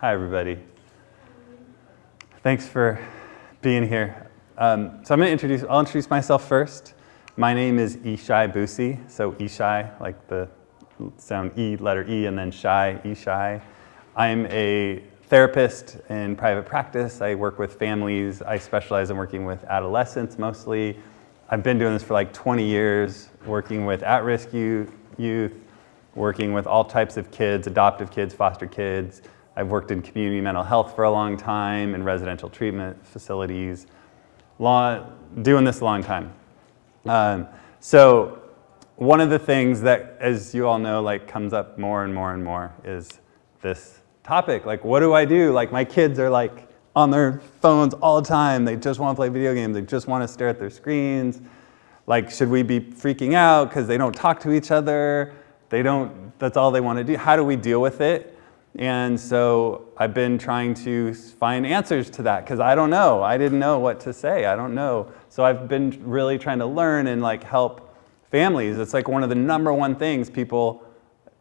Hi, everybody. Thanks for being here. So I'll introduce myself first. My name is Ishai Busi, so Ishai, like the sound E, letter E, and then Shai, Ishai. I'm a therapist in private practice. I work with families. I specialize in working with adolescents mostly. I've been doing this for like 20 years, working with at-risk youth, working with all types of kids, adoptive kids, foster kids. I've worked in community mental health for a long time, in residential treatment facilities, doing this a long time. So one of the things that, as you all know, like comes up more and more and more is this topic. Like, what do I do? Like, my kids are like on their phones all the time. They just want to play video games. They just want to stare at their screens. Like, should we be freaking out because they don't talk to each other? That's all they want to do. How do we deal with it? And so I've been trying to find answers to that because I don't know. I didn't know what to say. I don't know. So I've been really trying to learn and like help families. It's like one of the number one things people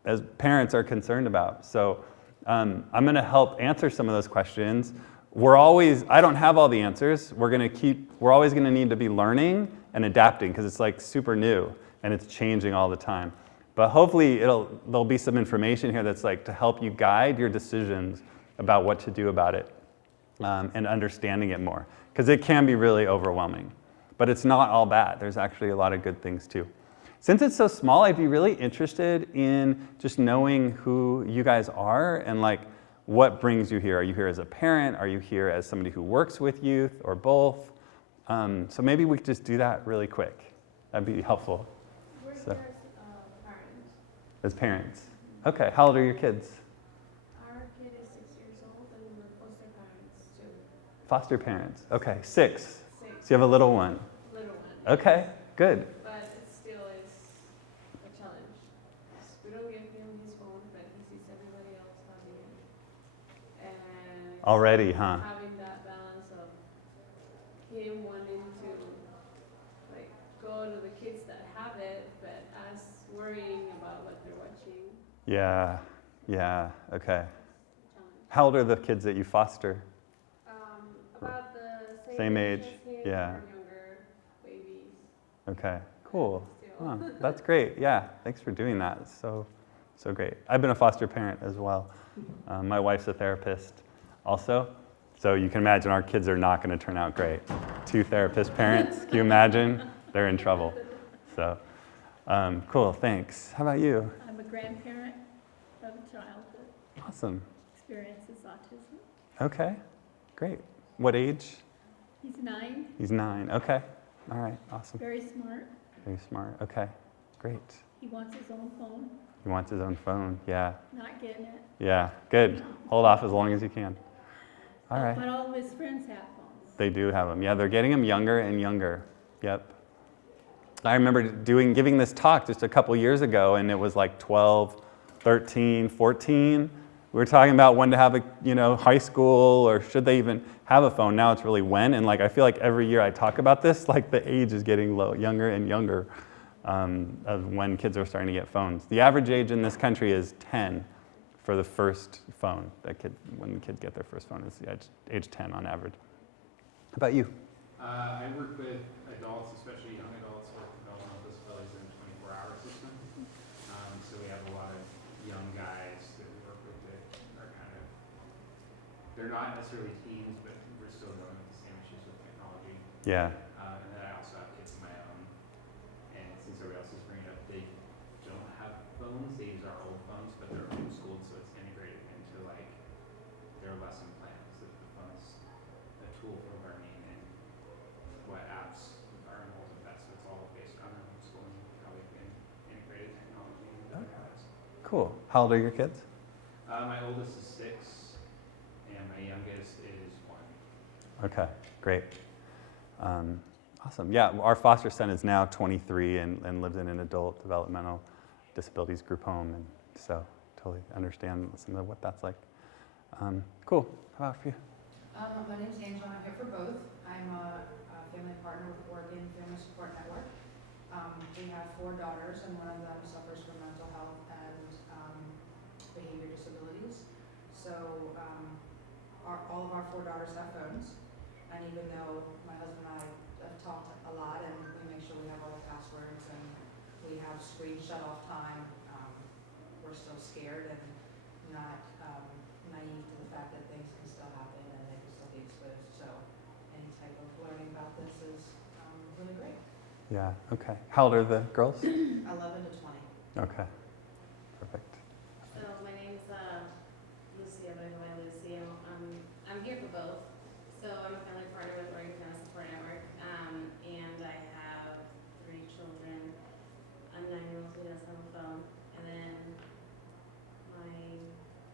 as parents are concerned about. So I'm going to help answer some of those questions. I don't have all the answers. We're always going to need to be learning and adapting because it's like super new and it's changing all the time. But hopefully there'll be some information here that's like to help you guide your decisions about what to do about it and understanding it more. Because it can be really overwhelming. But it's not all bad. There's actually a lot of good things too. Since it's so small, I'd be really interested in just knowing who you guys are and like what brings you here. Are you here as a parent? Are you here as somebody who works with youth or both? So maybe we could just do that really quick. That'd be helpful. As parents. Okay, how old are your kids? Our kid is 6 years old and we're foster parents too. Foster parents, okay, 6. 6. So you have a little one. Little one. Okay, good. But it still is a challenge. We don't give him his phone, but he sees everybody else having it. And Already, huh? having that balance of him wanting to like go to the kids that have it, but us worrying about what they're watching. Yeah, okay. How old are the kids that you foster? About the Same age, as him, yeah. or younger babies. Okay, cool. Still. Huh, that's great, yeah. Thanks for doing that. It's so great. I've been a foster parent as well. My wife's a therapist also. So you can imagine our kids are not going to turn out great. 2 therapist parents, can you imagine? They're in trouble. So, cool, thanks. How about you? I'm a grandparent of a child that Awesome. experiences autism. Okay, great. What age? He's 9, He's 9. Okay. All right. Awesome. very smart. Very smart. Okay. Great. He wants his own phone, He wants his own phone. Yeah. not getting it. Yeah. Good. Hold off as long as you can. All right. But all of his friends have phones. They do have them. Yeah, they're getting them younger and younger. Yep. I remember giving this talk just a couple years ago, and it was like 12, 13, 14. We were talking about when to have high school, or should they even have a phone. Now it's really when, and like I feel like every year I talk about this, like the age is getting younger and younger of when kids are starting to get phones. The average age in this country is 10 for the first phone. When the kids get their first phone, is age 10 on average. How about you? I work with adults, especially young adults with developmental disabilities in a 24-hour system. So we have a lot of young guys that we work with that are they're not necessarily teens, but we're still dealing with the same issues with technology. Yeah. And then I also have kids of my own. And since everybody else is bringing it up, they don't have phones. They use our old phones, but they're homeschooled, so it's integrated into like their lesson plans. That the phone is a tool for learning and what apps are involved with that. So it's all based on their homeschooling, how we can integrate technology into their lives. Cool. How old are your kids? My oldest is 6, and my youngest is 1. Okay, great. Awesome. Yeah, our foster son is now 23 and lives in an adult developmental disabilities group home, and so totally understand some of what that's like. Cool. How about for you? My name's Angela. I'm here for both. I'm a family partner with Oregon Family Support Network. We have 4 daughters, and one of them suffers from mental health and behavior disabilities. So 4 daughters have phones, and even though my husband and I have talked a lot, and we make sure we have all the passwords, and we have screen shut-off time, we're still scared and not naive to the fact that things can still happen and they can still be exposed. So any type of learning about this is really great. Yeah, okay. How old are the girls? 11 to 20. Okay, perfect. So my name's Lucia, but I go by Lucy. I'm here for both. So I'm a family partner with Oregon Family Support Network, and I have 3 children. A 9-year-old who does have a phone, and then my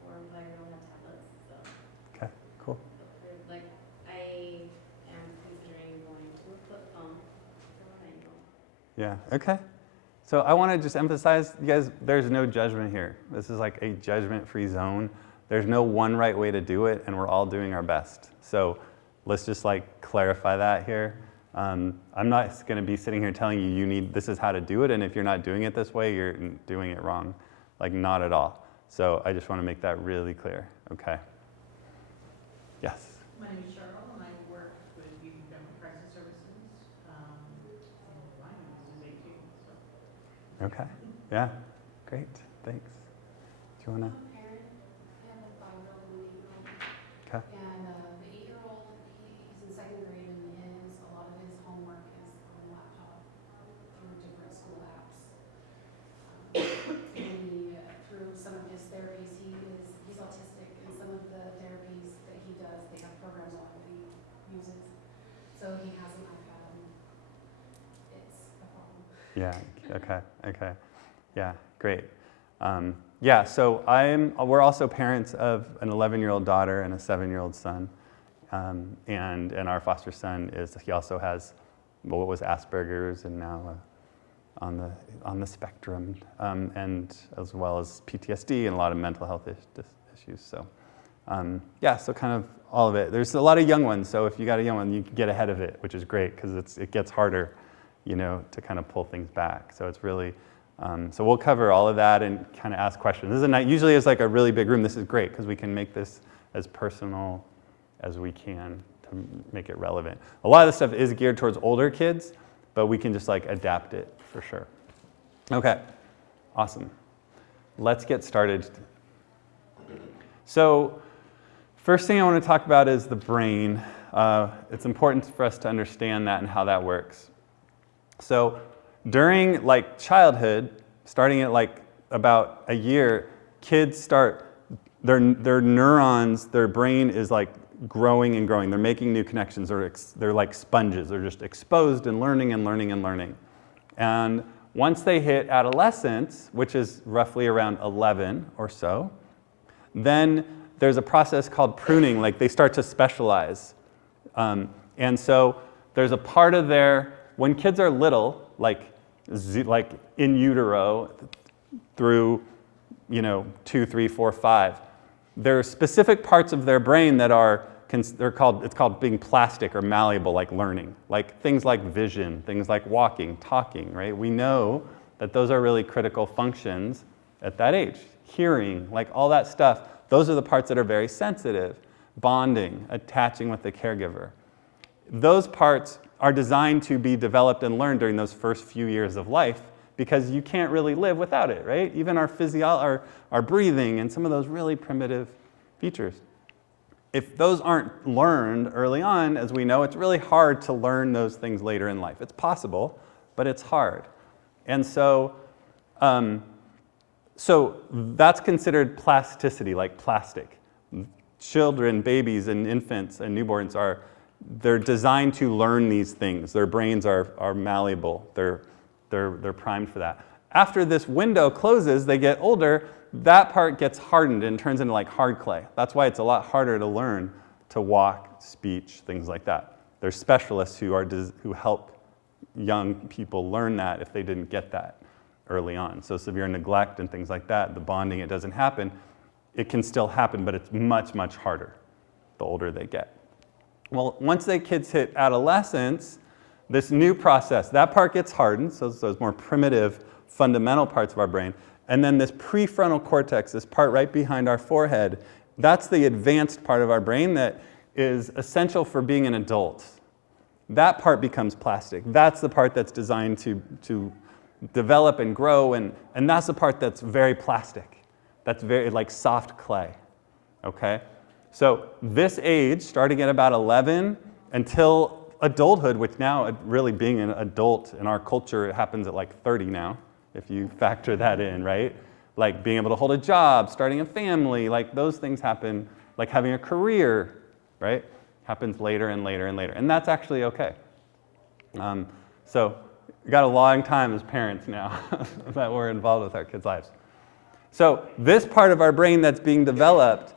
4 and 5-year-old have tablets. So Okay, cool. like I am considering going to a flip phone for my 9-year-old. Yeah, okay. So I want to just emphasize, you guys, there's no judgment here. This is like a judgment-free zone. There's no one right way to do it, and we're all doing our best. So let's just like clarify that here. I'm not going to be sitting here telling you this is how to do it, and if you're not doing it this way, you're doing it wrong. Like, not at all. So I just want to make that really clear, okay? Yes? My name is Cheryl, and I work with Youth and Family Crisis Services. And my youngest is 18, so. Okay, yeah, great, thanks. Do you want to? I'm a parent. I have a 5-year-old and an 8-year-old. Okay. And the 8-year-old, he's in 2nd grade, and a lot of his homework is on the laptop through different school apps. Through some of his therapies, he's autistic, and some of the therapies that he does, they have programs on it that he uses. So he has an iPad, and it's a problem. Yeah, okay. Yeah, great. Yeah, so we're also parents of an 11-year-old daughter and a 7-year-old son. And our foster son he also has what was Asperger's and now on the spectrum, and as well as PTSD and a lot of mental health issues. So yeah, so kind of all of it. There's a lot of young ones, so if you got a young one, you can get ahead of it, which is great because it gets harder, to kind of pull things back. So it's really, so we'll cover all of that and kind of ask questions. This is a night, usually it's like a really big room. This is great because we can make this as personal as we can to make it relevant. A lot of the stuff is geared towards older kids, but we can just like adapt it for sure. Okay, awesome. Let's get started. So first thing I want to talk about is the brain. It's important for us to understand that and how that works. So during like childhood, starting at like about a year, kids start, their neurons, their brain is like growing and growing. They're making new connections. They're like sponges. They're just exposed and learning and learning and learning. And once they hit adolescence, which is roughly around 11 or so, then there's a process called pruning, like they start to specialize. And so there's a part of when kids are little, like in utero through 2, 3, 4, 5, there are specific parts of their brain that it's called being plastic or malleable, like learning, like things like vision, things like walking, talking, right? We know that those are really critical functions at that age. Hearing, like all that stuff, those are the parts that are very sensitive. Bonding, attaching with the caregiver. Those parts are designed to be developed and learned during those first few years of life because you can't really live without it, right? Even our breathing and some of those really primitive features. If those aren't learned early on, as we know, it's really hard to learn those things later in life. It's possible, but it's hard. And so that's considered plasticity, like plastic. Children, babies, and infants and newborns they're designed to learn these things. Their brains are malleable. They're primed for that. After this window closes, they get older, that part gets hardened and turns into like hard clay. That's why it's a lot harder to learn to walk, speech, things like that. There's specialists who help young people learn that if they didn't get that early on. So severe neglect and things like that, the bonding, it doesn't happen. It can still happen, but it's much, much harder the older they get. Well, once the kids hit adolescence, this new process, that part gets hardened, so those more primitive, fundamental parts of our brain, and then this prefrontal cortex, this part right behind our forehead, that's the advanced part of our brain that is essential for being an adult. That part becomes plastic. That's the part that's designed to develop and grow, and that's the part that's very plastic. That's very like soft clay, okay? So this age, starting at about 11 until adulthood, which now really being an adult in our culture, it happens at like 30 now, if you factor that in, right? Like being able to hold a job, starting a family, like those things happen, like having a career, right? Happens later and later and later, and that's actually okay. So we got a long time as parents now that we're involved with our kids' lives. So this part of our brain that's being developed,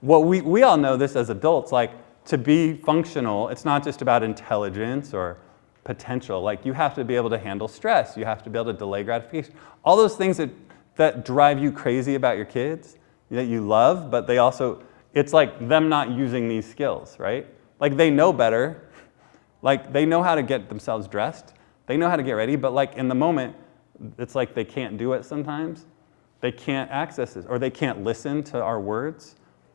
what we all know this as adults, like to be functional, it's not just about intelligence or potential. Like you have to be able to handle stress. You have to be able to delay gratification. All those things that drive you crazy about your kids, that you love, but they also, it's like them not using these skills, right? Like they know better. Like they know how to get themselves dressed. They know how to get ready, but like in the moment, it's like they can't do it sometimes. They can't access it, or they can't listen to our words.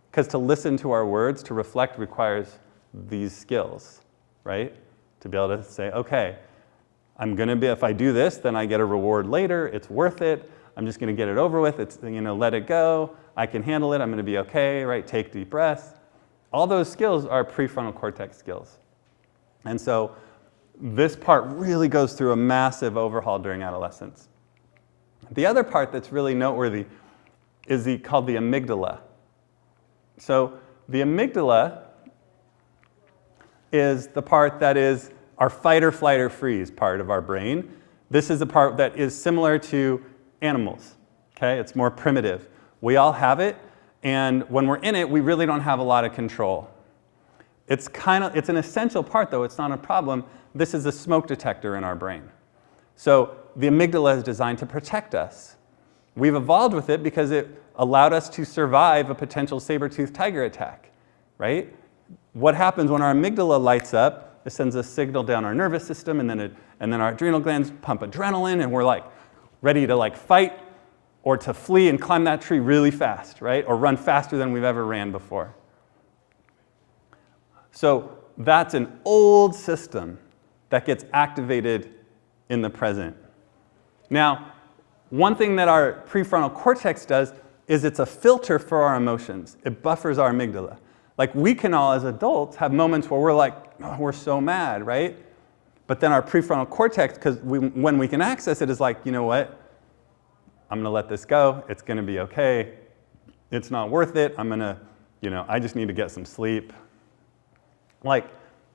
Because to listen to our words, to reflect, requires these skills, right? To be able to say, okay, I'm going to be, if I do this, then I get a reward later. It's worth it. I'm just going to get it over with. It's, let it go. I can handle it. I'm going to be okay, right? Take deep breaths. All those skills are prefrontal cortex skills. And so this part really goes through a massive overhaul during adolescence. The other part that's really noteworthy is called the amygdala. So the amygdala is the part that is our fight or flight or freeze part of our brain. This is the part that is similar to animals, okay? It's more primitive. We all have it, and when we're in it, we really don't have a lot of control. It's an essential part though, it's not a problem. This is a smoke detector in our brain. So the amygdala is designed to protect us. We've evolved with it because it allowed us to survive a potential saber-toothed tiger attack, right? What happens when our amygdala lights up, it sends a signal down our nervous system, and then our adrenal glands pump adrenaline, and we're like ready to like fight or to flee and climb that tree really fast, right? Or run faster than we've ever ran before. So that's an old system that gets activated in the present. Now, one thing that our prefrontal cortex does is it's a filter for our emotions. It buffers our amygdala. Like we can all as adults have moments where we're like, oh, we're so mad, right? But then our prefrontal cortex, because when we can access it, is like, you know what? I'm gonna let this go. It's gonna be okay. It's not worth it. I just need to get some sleep. Like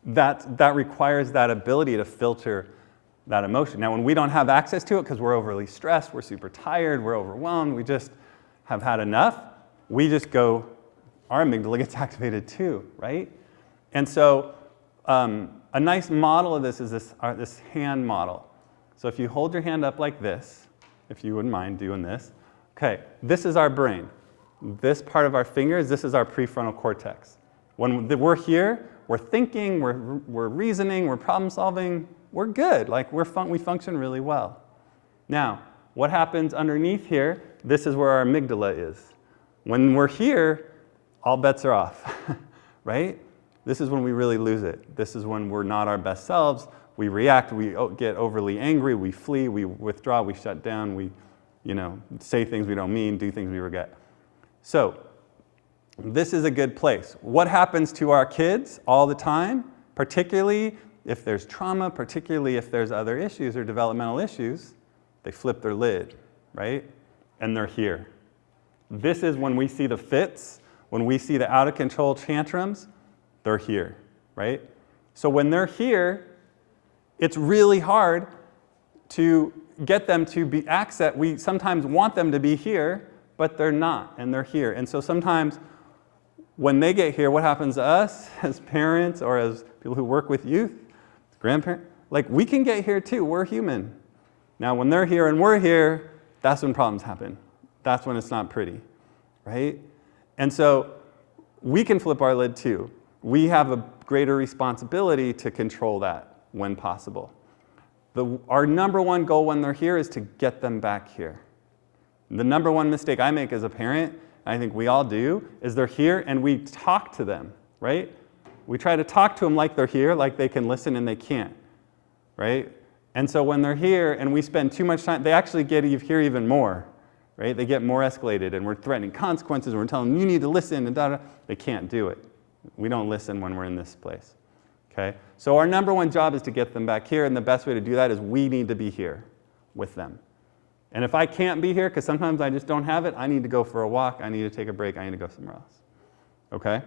that requires that ability to filter that emotion. Now, when we don't have access to it because we're overly stressed, we're super tired, we're overwhelmed, we just have had enough, we just go, our amygdala gets activated too, right? And so a nice model of this is this hand model. So if you hold your hand up like this, if you wouldn't mind doing this, okay, this is our brain. This part of our fingers, this is our prefrontal cortex. When we're here, we're thinking, we're reasoning, we're problem solving, we're good. Like we function really well. Now, what happens underneath here? This is where our amygdala is. When we're here, all bets are off, right? This is when we really lose it. This is when we're not our best selves. We react, we get overly angry, we flee, we withdraw, we shut down, we say things we don't mean, do things we regret. So this is a good place. What happens to our kids all the time, particularly if there's trauma, particularly if there's other issues or developmental issues, they flip their lid, right? And they're here. This is when we see the fits, when we see the out-of-control tantrums, they're here, right? So when they're here, it's really hard to get them to be access. We sometimes want them to be here, but they're not, and they're here. And so sometimes when they get here, what happens to us as parents or as people who work with youth, grandparents, like we can get here too, we're human. Now when they're here and we're here, that's when problems happen. That's when it's not pretty, right? And so we can flip our lid too. We have a greater responsibility to control that when possible. Our number one goal when they're here is to get them back here. The number one mistake I make as a parent, I think we all do, is they're here and we talk to them, right? We try to talk to them like they're here, like they can listen, and they can't, right? And so when they're here and we spend too much time, they actually get here even more, right? They get more escalated, and we're threatening consequences, and we're telling them, you need to listen, and da-da. They can't do it. We don't listen when we're in this place, okay? So our number one job is to get them back here, and the best way to do that is we need to be here with them. And if I can't be here, because sometimes I just don't have it, I need to go for a walk, I need to take a break, I need to go somewhere else, okay?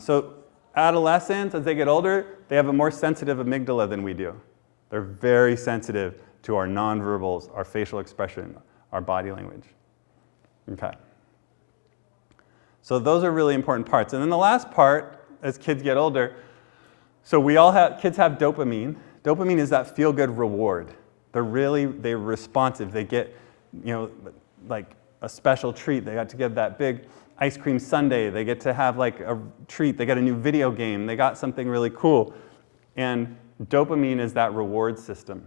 So adolescents, as they get older, they have a more sensitive amygdala than we do. They're very sensitive to our nonverbals, our facial expression, our body language. Okay. So those are really important parts. And then the last part, as kids get older, so kids have dopamine. Dopamine is that feel-good reward. They're responsive. They get, like a special treat. They got to get that big ice cream sundae. They get to have like a treat. They got a new video game. They got something really cool. And dopamine is that reward system,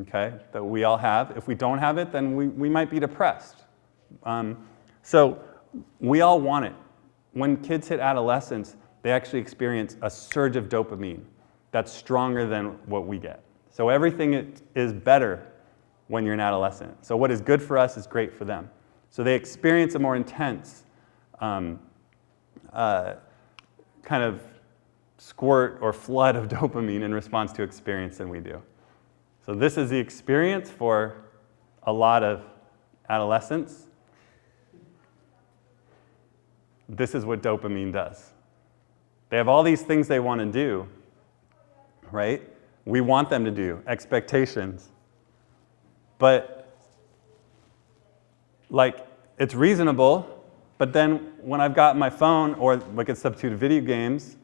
okay, that we all have. If we don't have it, then we might be depressed. So we all want it. When kids hit adolescence, they actually experience a surge of dopamine that's stronger than what we get. So everything is better when you're an adolescent. So what is good for us is great for them. So they experience a more intense kind of squirt or flood of dopamine in response to experience than we do. So this is the experience for a lot of adolescents. This is what dopamine does. They have all these things they want to do, right? We want them to do, expectations. But like, it's reasonable, but then when I've got my phone, or like a substitute of video games,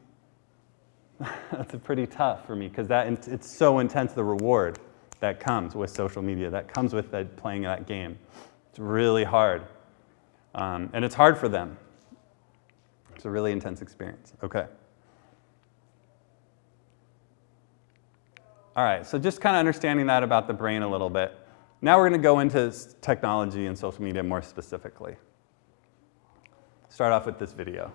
that's pretty tough for me, because it's so intense, the reward that comes with social media, that comes with playing that game. It's really hard. And it's hard for them. It's a really intense experience. Okay. All right, so just kind of understanding that about the brain a little bit. Now we're going to go into technology and social media more specifically. Start off with this video.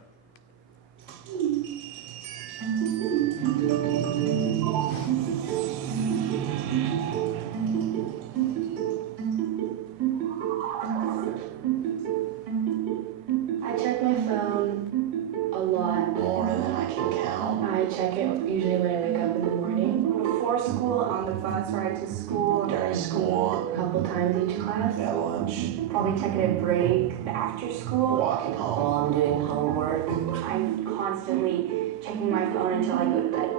I check my phone a lot. More than I can count. I check it usually when I wake up in the morning. Before school, on the bus ride to school. During school. A couple times each class. At lunch. Probably check it at break, after school. Walking home. While I'm doing homework. I'm constantly checking my phone until I go to bed.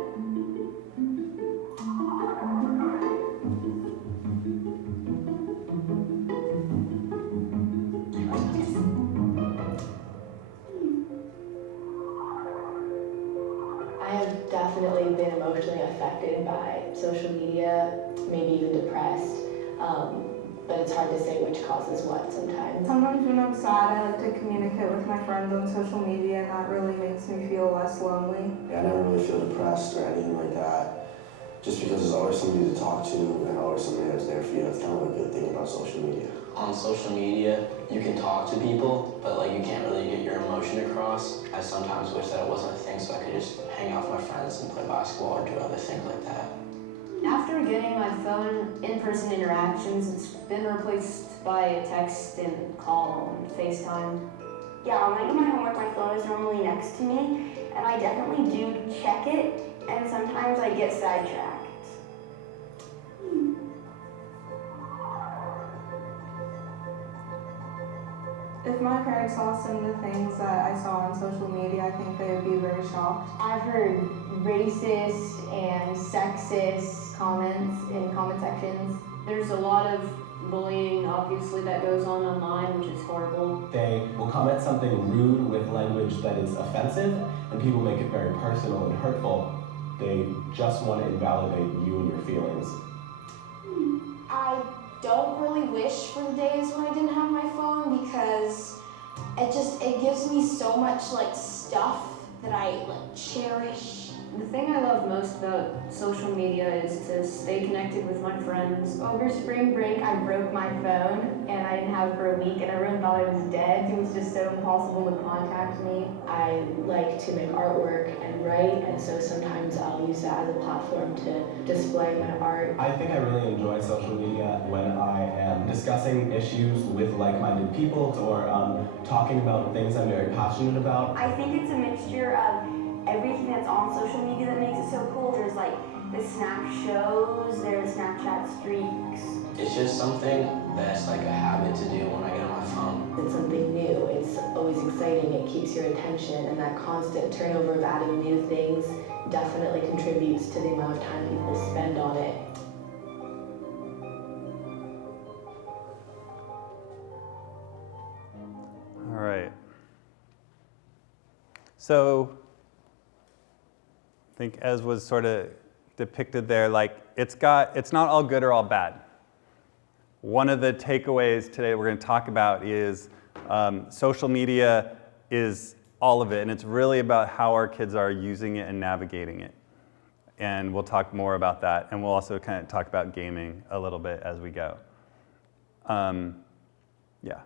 I have definitely been emotionally affected by social media, maybe even depressed. But it's hard to say which causes what sometimes. Sometimes when I'm sad, I like to communicate with my friends on social media, and that really makes me feel less lonely. I never really feel depressed or anything like that. Just because there's always somebody to talk to and always somebody that's there for you. That's kind of a good thing about social media. On social media, you can talk to people, but like you can't really get your emotion across. I sometimes wish that it wasn't a thing, so I could just hang out with my friends and play basketball or do other things like that. After getting my phone, in-person interactions, it's been replaced by a text and call and FaceTime. Yeah, when I do my homework, my phone is normally next to me, and I definitely do check it, and sometimes I get sidetracked. If my parents saw some of the things that I saw on social media, I think they would be very shocked. I've heard racist and sexist comments in comment sections. There's a lot of bullying, obviously, that goes on online, which is horrible. They will comment something rude with language that is offensive, and people make it very personal and hurtful. They just want to invalidate you and your feelings. I don't really wish for the days when I didn't have my phone, because it gives me so much like stuff that I like cherish The thing I love most about social media is to stay connected with my friends. Over spring break, I broke my phone and I didn't have it for a week, and everyone thought I was dead. It was just so impossible to contact me. I like to make artwork and write, and so sometimes I'll use that as a platform to display my art. I think I really enjoy social media when I am discussing issues with like-minded people or talking about things I'm very passionate about. I think it's a mixture of everything that's on social media that makes it so cool. There's like the Snap shows, there's Snapchat streaks. It's just something that's like a habit to do when I get on my phone. It's something new, it's always exciting, it keeps your attention, and that constant turnover of adding new things definitely contributes to the amount of time people spend on it. All right. So I think as was sort of depicted there, like it's not all good or all bad. One of the takeaways today we're going to talk about is social media is all of it, and it's really about how our kids are using it and navigating it. And we'll talk more about that, and we'll also kind of talk about gaming a little bit as we go. Yeah.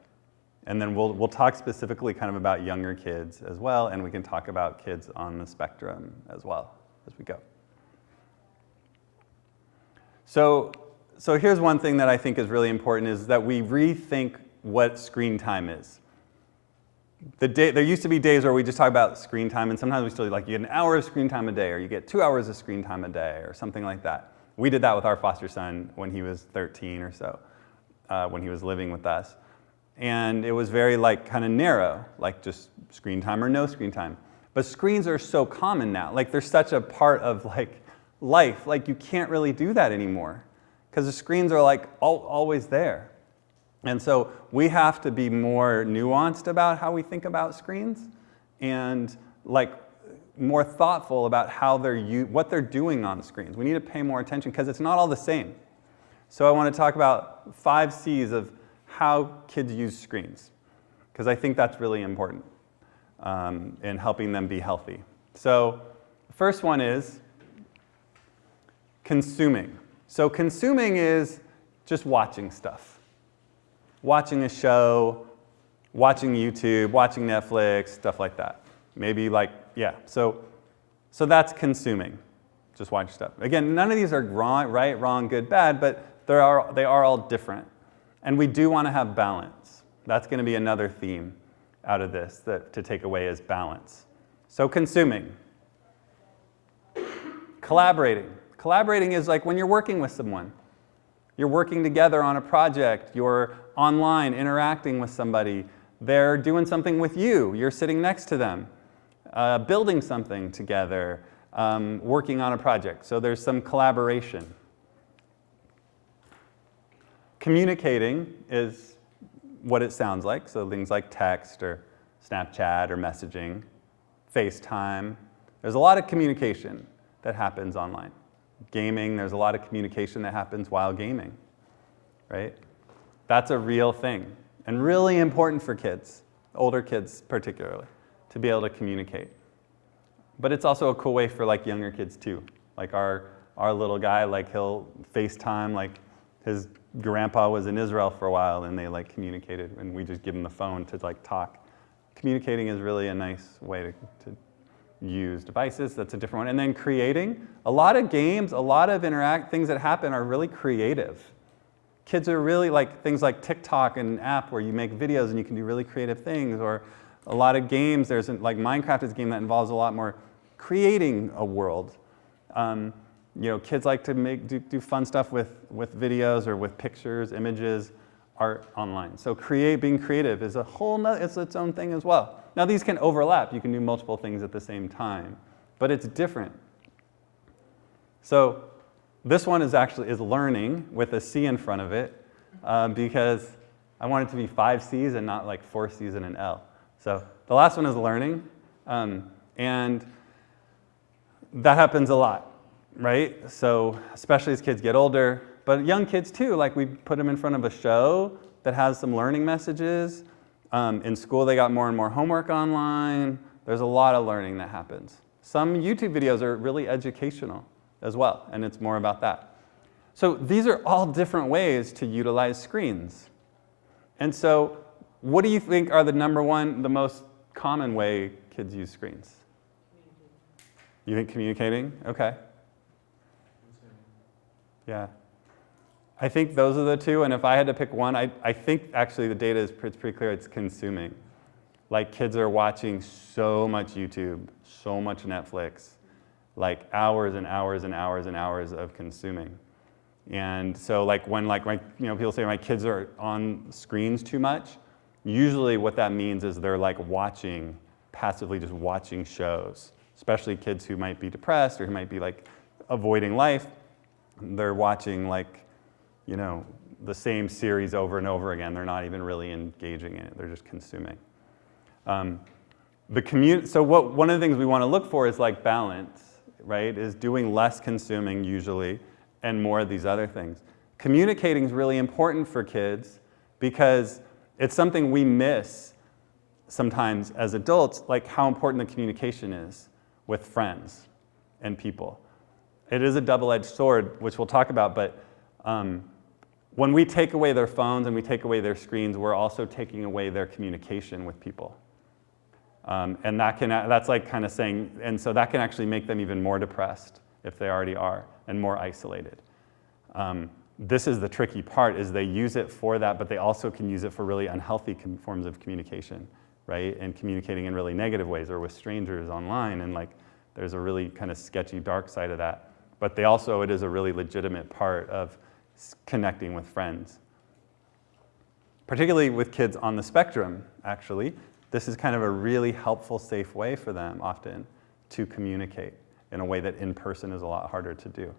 And then we'll talk specifically kind of about younger kids as well, and we can talk about kids on the spectrum as well as we go. So here's one thing that I think is really important is that we rethink what screen time is. There used to be days where we just talk about screen time, and sometimes we still like you get an hour of screen time a day, or you get 2 hours of screen time a day, or something like that. We did that with our foster son when he was 13 or so, when he was living with us. And it was very like kind of narrow, like just screen time or no screen time. But screens are so common now. Like they're such a part of like life. Like you can't really do that anymore because the screens are like always there. And so we have to be more nuanced about how we think about screens and like more thoughtful about how what they're doing on screens. We need to pay more attention because it's not all the same. So I want to talk about 5 C's of how kids use screens, because I think that's really important in helping them be healthy. So the first one is consuming. So consuming is just watching stuff. Watching a show, watching YouTube, watching Netflix, stuff like that. Maybe like, yeah, so that's consuming, just watching stuff. Again, none of these are wrong, right, wrong, good, bad, but they are all different. And we do want to have balance. That's going to be another theme out of this to take away is balance. So consuming. Collaborating. Collaborating is like when you're working with someone. You're working together on a project. You're online interacting with somebody. They're doing something with you. You're sitting next to them, building something together, working on a project. So there's some collaboration. Communicating is what it sounds like, so things like text or Snapchat or messaging, FaceTime. There's a lot of communication that happens online. Gaming, there's a lot of communication that happens while gaming, right? That's a real thing and really important for kids, older kids particularly, to be able to communicate. But it's also a cool way for like younger kids too. Like our little guy, like he'll FaceTime, like his grandpa was in Israel for a while and they like communicated and we just give him the phone to like talk. Communicating is really a nice way to use devices. That's a different one. And then creating. A lot of games, a lot of things that happen are really creative. Kids are really like things like TikTok and an app where you make videos and you can do really creative things, or a lot of games, there's like Minecraft is a game that involves a lot more creating a world. You know, kids like to do fun stuff with videos or with pictures, images, art online. So being creative is it's its own thing as well. Now these can overlap. You can do multiple things at the same time, but it's different. So this one is learning with a C in front of it because I want it to be 5 C's and not like 4 C's and an L. So the last one is learning, and that happens a lot. Right? So especially as kids get older, but young kids too, like we put them in front of a show that has some learning messages. In school they got more and more homework online. There's a lot of learning that happens. Some YouTube videos are really educational as well, and it's more about that. So these are all different ways to utilize screens. And so what do you think are the most common way kids use screens? You think communicating? Okay. Yeah. I think those are the two, and if I had to pick one, I think actually the data is pretty clear, it's consuming. Like kids are watching so much YouTube, so much Netflix, like hours and hours and hours and hours of consuming. And so like when people say my kids are on screens too much, usually what that means is they're like passively just watching shows, especially kids who might be depressed or who might be like avoiding life. They're watching the same series over and over again. They're not even really engaging in it. They're just consuming. So one of the things we want to look for is like balance, right? Is doing less consuming usually and more of these other things. Communicating is really important for kids because it's something we miss sometimes as adults, like how important the communication is with friends and people. It is a double-edged sword, which we'll talk about, but when we take away their phones and we take away their screens, we're also taking away their communication with people. And that's like kind of saying, and so that can actually make them even more depressed if they already are, and more isolated. This is the tricky part, is they use it for that, but they also can use it for really unhealthy forms of communication, right? And communicating in really negative ways or with strangers online, and like there's a really kind of sketchy dark side of that. But it is a really legitimate part of connecting with friends. Particularly with kids on the spectrum, actually, this is kind of a really helpful, safe way for them often to communicate in a way that in person is a lot harder to do.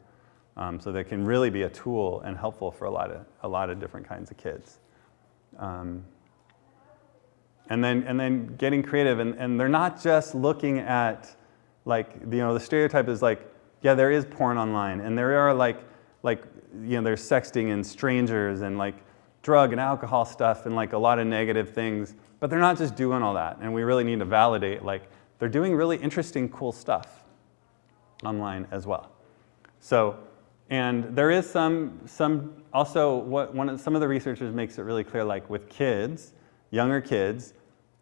So they can really be a tool and helpful for a lot of different kinds of kids. And then getting creative, and they're not just looking at the stereotype is like, yeah, there is porn online, and there are there's sexting and strangers and like drug and alcohol stuff and like a lot of negative things, but they're not just doing all that, and we really need to validate they're doing really interesting, cool stuff online as well. So, and there is some also some of the researchers makes it really clear, like with kids, younger kids,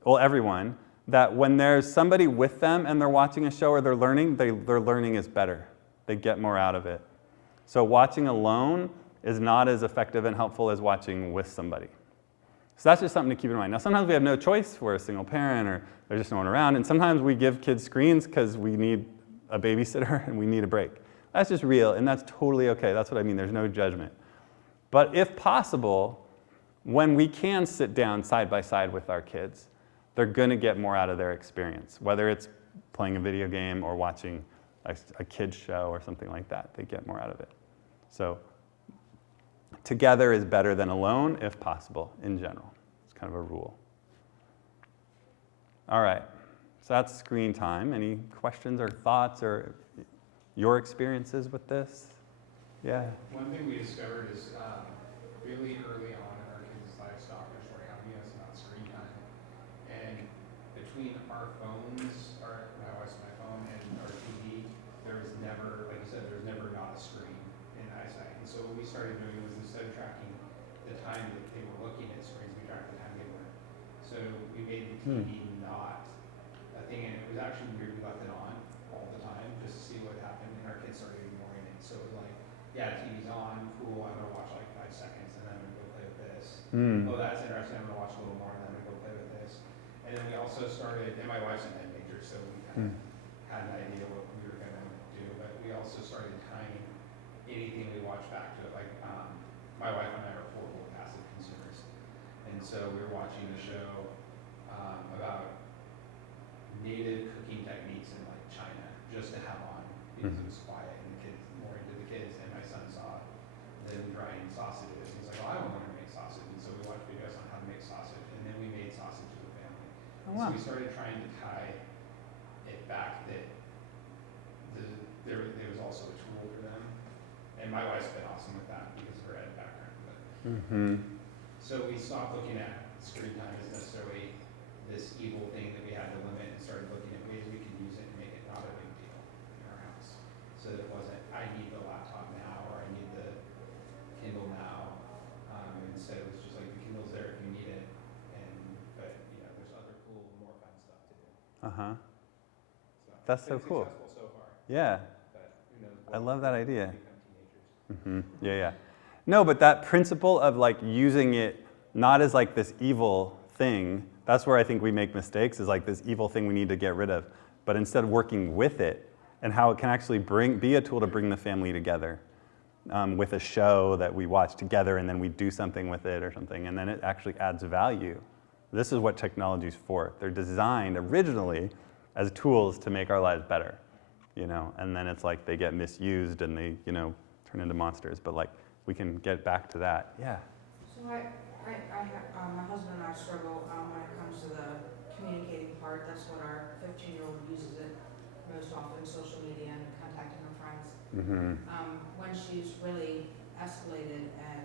well, everyone, that when there's somebody with them and they're watching a show or they're learning, their learning is better. They get more out of it. So watching alone is not as effective and helpful as watching with somebody. So that's just something to keep in mind. Now, sometimes we have no choice. We're a single parent or there's just no one around. And sometimes we give kids screens because we need a babysitter and we need a break. That's just real, and that's totally okay. That's what I mean. There's no judgment. But if possible, when we can sit down side by side with our kids, they're going to get more out of their experience, whether it's playing a video game or watching a kid's show or something like that. They get more out of it. So together is better than alone, if possible, in general. It's kind of a rule. All right, so that's screen time. Any questions or thoughts or your experiences with this? Yeah. One thing we discovered is really early on in our kids' lives, doctors were having us about screen time. And between our phones, my wife's my phone, and our TV, there was never, like you said, there's never not a screen in eyesight. And so what we started doing was, instead of tracking the time that they were looking at screens, we tracked the time they weren't. So we made the TV not a thing, and it was actually weird. We left it on all the time just to see what happened, and our kids started ignoring it. So it was like, yeah, TV's on, cool, I'm gonna watch like 5 seconds, and then I'm gonna go play with this. Oh, that's interesting, I'm gonna watch a little more, and then I'm gonna go play with this. And then we also started, and my wife's an ed major, so we kind of had an idea what we were gonna do, but we also started tying anything we watched back to it. Like, my wife and I are horrible passive consumers, and so we were watching the show about native cooking techniques in like China, just to have on because it was quiet and the kids more into the kids. And my son saw them drying sausages. He's like, "Oh, I want to make sausage." And so we watched videos on how to make sausage, and then we made sausage as a family. Oh, wow. So we started trying to tie it back that there was also a tool for them. And my wife's been awesome with that because of her ed background. But so we stopped looking at screen time as necessarily this evil thing that we had to limit, and started looking at ways we could use it and make it not a big Uh-huh. So That's it's so been cool. successful so far, Yeah, but who knows I what love that will idea. become teenagers. Yeah, yeah. No, but that principle of like using it not as like this evil thing, that's where I think we make mistakes, is like this evil thing we need to get rid of. But instead working with it and how it can actually be a tool to bring the family together with a show that we watch together and then we do something with it or something, and then it actually adds value. This is what technology is for. They're designed originally as tools to make our lives better, you know, and then it's like they get misused and they, you know, turn into monsters, but like we can get back to that. Yeah. So my husband and I struggle when it comes to the communicating part. That's what our 15-year-old uses it most often, social media and contacting her friends. Mm-hmm. When she's really escalated and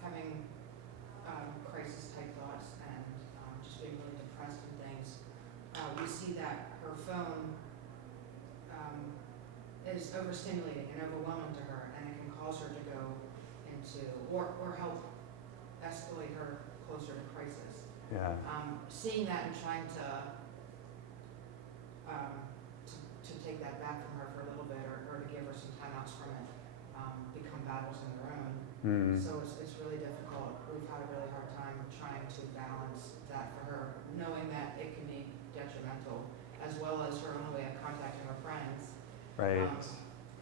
having crisis type thoughts and just being really depressed and things, we see that her phone is overstimulating and overwhelming to her, and it can cause her to go into or help escalate her closer to crisis. Yeah. Seeing that and trying to take that back from her for a little bit, or to give her some timeouts from it, become battles in their own. Mm. So it's really difficult. We've had a really hard time trying to balance that for her, knowing that it can be detrimental, as well as her own way of contacting her friends. Right.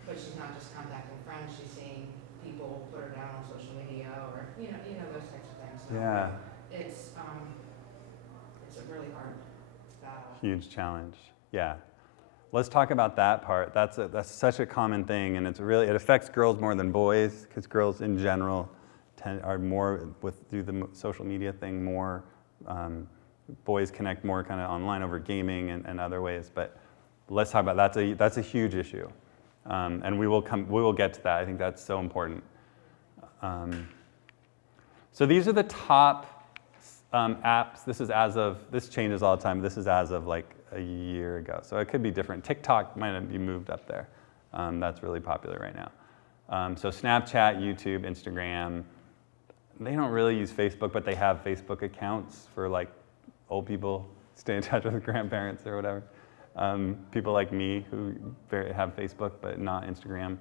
But she's not just contacting friends; she's seeing people put her down on social media, or you know those types of things. So Yeah. it's a really hard battle. Huge challenge. Yeah. Let's talk about that part. That's such a common thing, and it affects girls more than boys, because girls in general are more through the social media thing more. Boys connect more kind of online over gaming and other ways, but let's talk about that's a huge issue, and we will get to that. I think that's so important. So these are the top apps. This changes all the time. This is as of like a year ago, so it could be different. TikTok might be moved up there. That's really popular right now. So Snapchat, YouTube, Instagram. They don't really use Facebook, but they have Facebook accounts for like old people stay in touch with grandparents or whatever. People like me who have Facebook but not Instagram,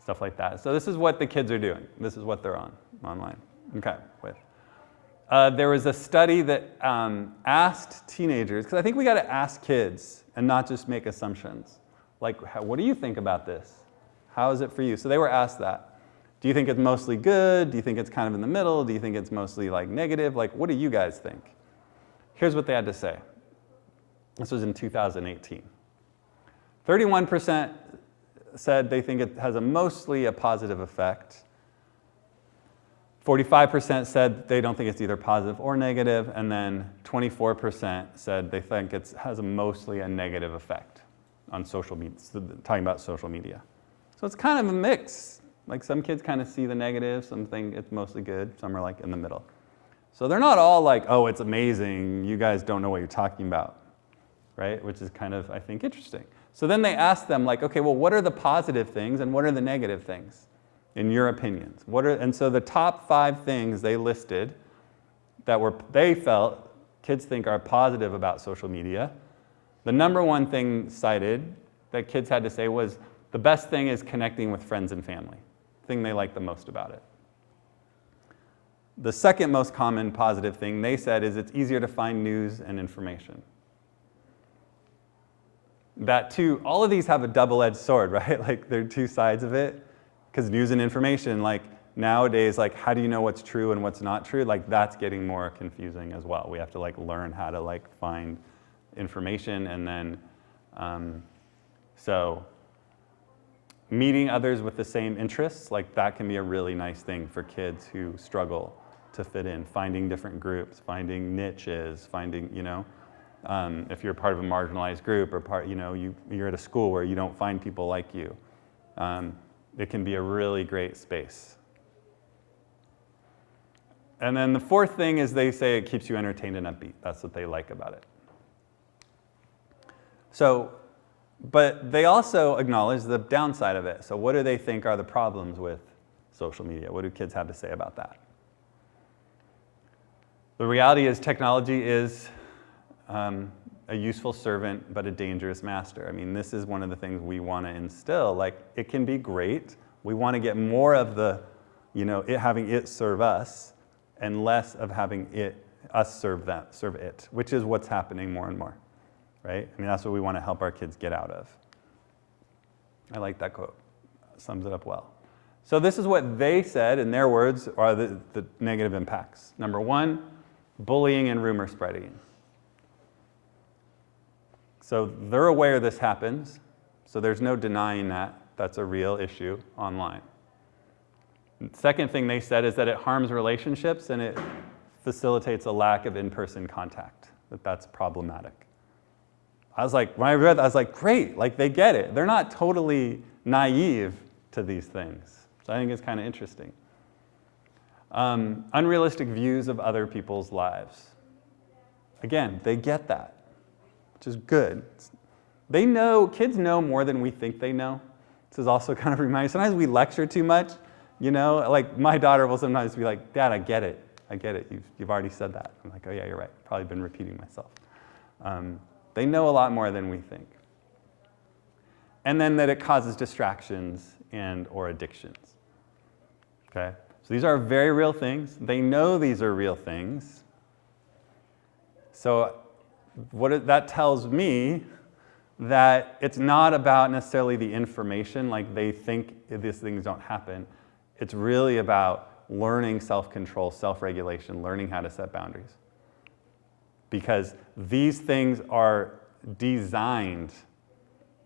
stuff like that. So this is what the kids are doing. This is what they're online. Okay, with. There was a study that asked teenagers, because I think we got to ask kids and not just make assumptions. Like, what do you think about this? How is it for you? So they were asked that. Do you think it's mostly good? Do you think it's kind of in the middle? Do you think it's mostly like negative? Like, what do you guys think? Here's what they had to say. This was in 2018. 31% said they think it has mostly a positive effect. 45% said they don't think it's either positive or negative, and then 24% said they think it has mostly a negative effect on social media, so talking about social media. So it's kind of a mix. Like some kids kind of see the negative, some think it's mostly good, some are like in the middle. So they're not all like, oh, it's amazing, you guys don't know what you're talking about, right? Which is kind of, I think, interesting. So then they asked them like, okay, well, what are the positive things and what are the negative things? In your opinions, and so the top 5 things they listed that they felt kids think are positive about social media. The number one thing cited that kids had to say was the best thing is connecting with friends and family, the thing they like the most about it. The second most common positive thing they said is it's easier to find news and information. That too, all of these have a double-edged sword, right? Like they're two sides of it. Because news and information, like nowadays, like how do you know what's true and what's not true? Like that's getting more confusing as well. We have to like learn how to like find information, and then so meeting others with the same interests, like that can be a really nice thing for kids who struggle to fit in. Finding different groups, finding niches, finding if you're part of a marginalized group or you're at a school where you don't find people like you. It can be a really great space. And then the fourth thing is they say it keeps you entertained and upbeat. That's what they like about it. So, but they also acknowledge the downside of it. So what do they think are the problems with social media? What do kids have to say about that? The reality is technology is a useful servant, but a dangerous master. I mean, this is one of the things we want to instill. Like, it can be great. We want to get more of the, having it serve us, and less of having us serve it, which is what's happening more and more, right? I mean, that's what we want to help our kids get out of. I like that quote. Sums it up well. So this is what they said, in their words, are the negative impacts. Number 1, bullying and rumor spreading. So they're aware this happens, so there's no denying that. That's a real issue online. The second thing they said is that it harms relationships and it facilitates a lack of in-person contact, that's problematic. I was like, when I read that, I was like, great, like they get it. They're not totally naive to these things. So I think it's kind of interesting. Unrealistic views of other people's lives. Again, they get that, which is good. They know, kids know more than we think they know. This is also kind of reminding, sometimes we lecture too much, like my daughter will sometimes be like, Dad, I get it, you've already said that. I'm like, oh yeah, you're right, probably been repeating myself. They know a lot more than we think. And then that it causes distractions and or addictions. Okay? So these are very real things. They know these are real things. So that tells me that it's not about necessarily the information, like they think these things don't happen. It's really about learning self-control, self-regulation, learning how to set boundaries. Because these things are designed,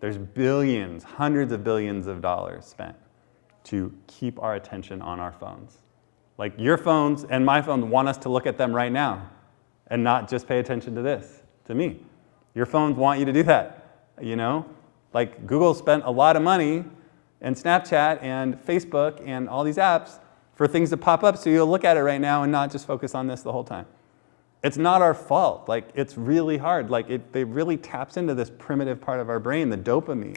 there's billions, hundreds of billions of dollars spent to keep our attention on our phones. Like your phones and my phones want us to look at them right now and not just pay attention to this, to me. Your phones want you to do that, Like Google spent a lot of money and Snapchat and Facebook and all these apps for things to pop up so you'll look at it right now and not just focus on this the whole time. It's not our fault. Like, it's really hard. Like, it really taps into this primitive part of our brain, the dopamine,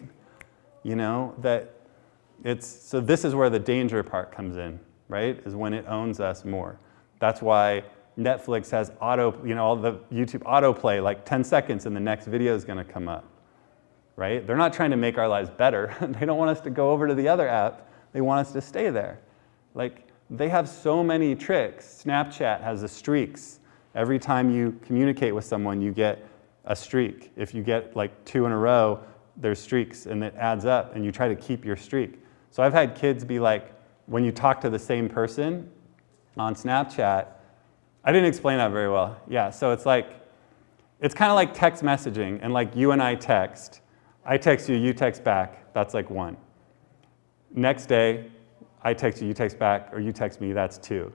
so this is where the danger part comes in, right? Is when it owns us more. That's why Netflix has all the YouTube autoplay, like 10 seconds and the next video is going to come up, right? They're not trying to make our lives better. They don't want us to go over to the other app. They want us to stay there. Like, they have so many tricks. Snapchat has the streaks. Every time you communicate with someone, you get a streak. If you get like 2 in a row, there's streaks, and it adds up, and you try to keep your streak. So I've had kids be like, when you talk to the same person on Snapchat, I didn't explain that very well. Yeah, so it's kind of like text messaging, and like you and I text you, you text back, that's like 1. Next day, I text you, you text back, or you text me, that's 2.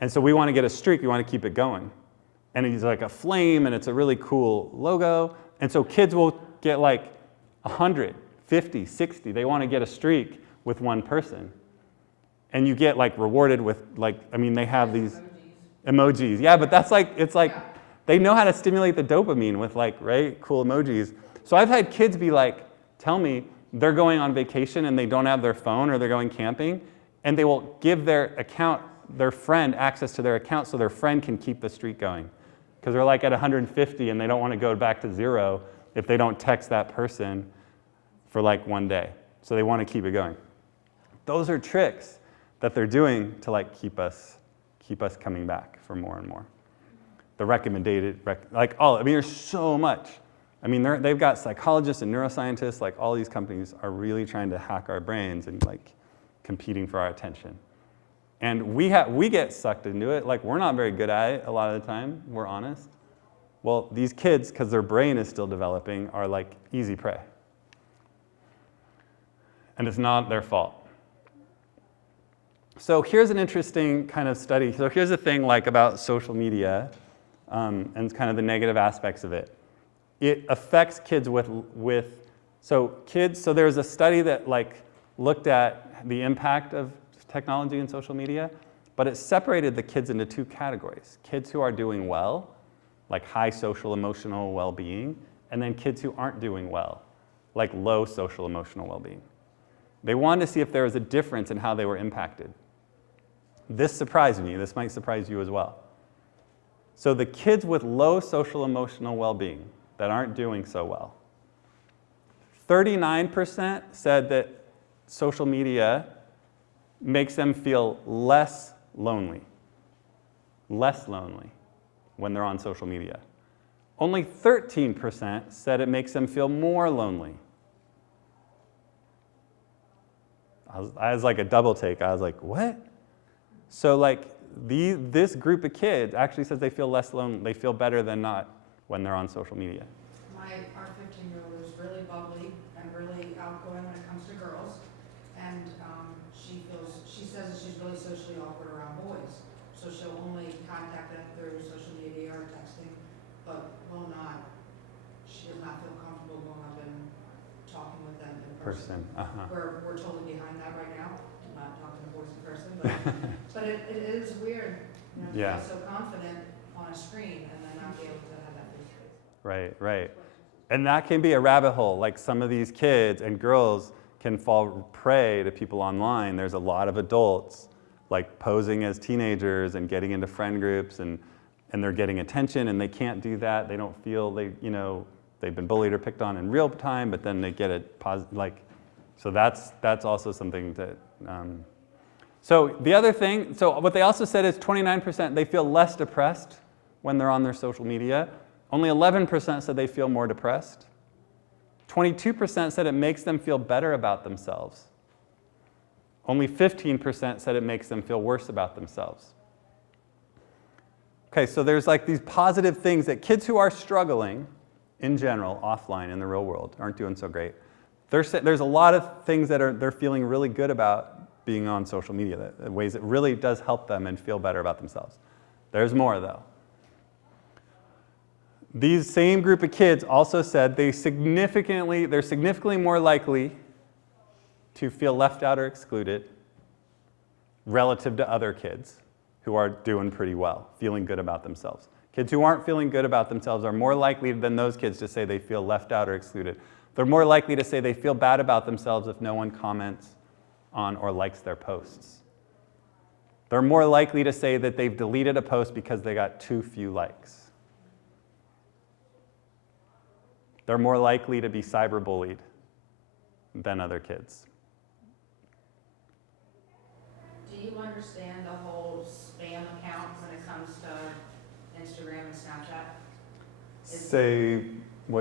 And so we want to get a streak, we want to keep it going. And it's like a flame, and it's a really cool logo. And so kids will get like 100, 50, 60. They want to get a streak with one person. And you get like rewarded with they have these emojis. Yeah, but that's they know how to stimulate the dopamine with cool emojis. So I've had kids be like, tell me they're going on vacation and they don't have their phone, or they're going camping, and they will give their friend access to their account so their friend can keep the streak going. Because they're like at 150 and they don't want to go back to 0 if they don't text that person for like 1 day. So they want to keep it going. Those are tricks that they're doing to keep us coming back for more and more. The recommended, there's so much. I mean, they've got psychologists and neuroscientists, all these companies are really trying to hack our brains and competing for our attention. And we get sucked into it. We're not very good at it a lot of the time, we're honest. Well, these kids, because their brain is still developing, are easy prey. And it's not their fault. So here's an interesting kind of study. So here's the thing about social media and kind of the negative aspects of it. It affects kids so there's a study that looked at the impact of technology and social media, but it separated the kids into 2 categories. Kids who are doing well, high social emotional well-being, and then kids who aren't doing well, low social emotional well-being. They wanted to see if there was a difference in how they were impacted. This surprised me. This might surprise you as well. So the kids with low social emotional well-being, that aren't doing so well. 39% said that social media makes them feel less lonely when they're on social media. Only 13% said it makes them feel more lonely. I was like a double take. I was like, what? So like this group of kids actually says they feel less lonely, they feel better than not when they're on social media. Our 15-year-old is really bubbly and really outgoing when it comes to girls, and she says that she's really socially awkward around boys, so she'll only contact them through social media or texting, but she does not feel comfortable going up and talking with them in person. We're totally behind that right now. I'm not talking to boys in person, but it is weird, to feel so confident on a screen and then not be able to have that face-to-face. Right. And that can be a rabbit hole. Like some of these kids and girls can fall prey to people online. There's a lot of adults like posing as teenagers and getting into friend groups and they're getting attention and they can't do that. They don't feel they've been bullied or picked on in real time, but then they get it so that's also something that. So the other thing, so what they also said is 29% they feel less depressed when they're on their social media. Only 11% said they feel more depressed. 22% said it makes them feel better about themselves. Only 15% said it makes them feel worse about themselves. Okay, so there's like these positive things that kids who are struggling in general, offline in the real world, aren't doing so great. There's a lot of things that they're feeling really good about being on social media, ways it really does help them and feel better about themselves. There's more though. These same group of kids also said they're significantly more likely to feel left out or excluded relative to other kids who are doing pretty well, feeling good about themselves. Kids who aren't feeling good about themselves are more likely than those kids to say they feel left out or excluded. They're more likely to say they feel bad about themselves if no one comments on or likes their posts. They're more likely to say that they've deleted a post because they got too few likes. They're more likely to be cyberbullied than other kids. Do you understand the whole spam account when it comes to Instagram and Snapchat? Is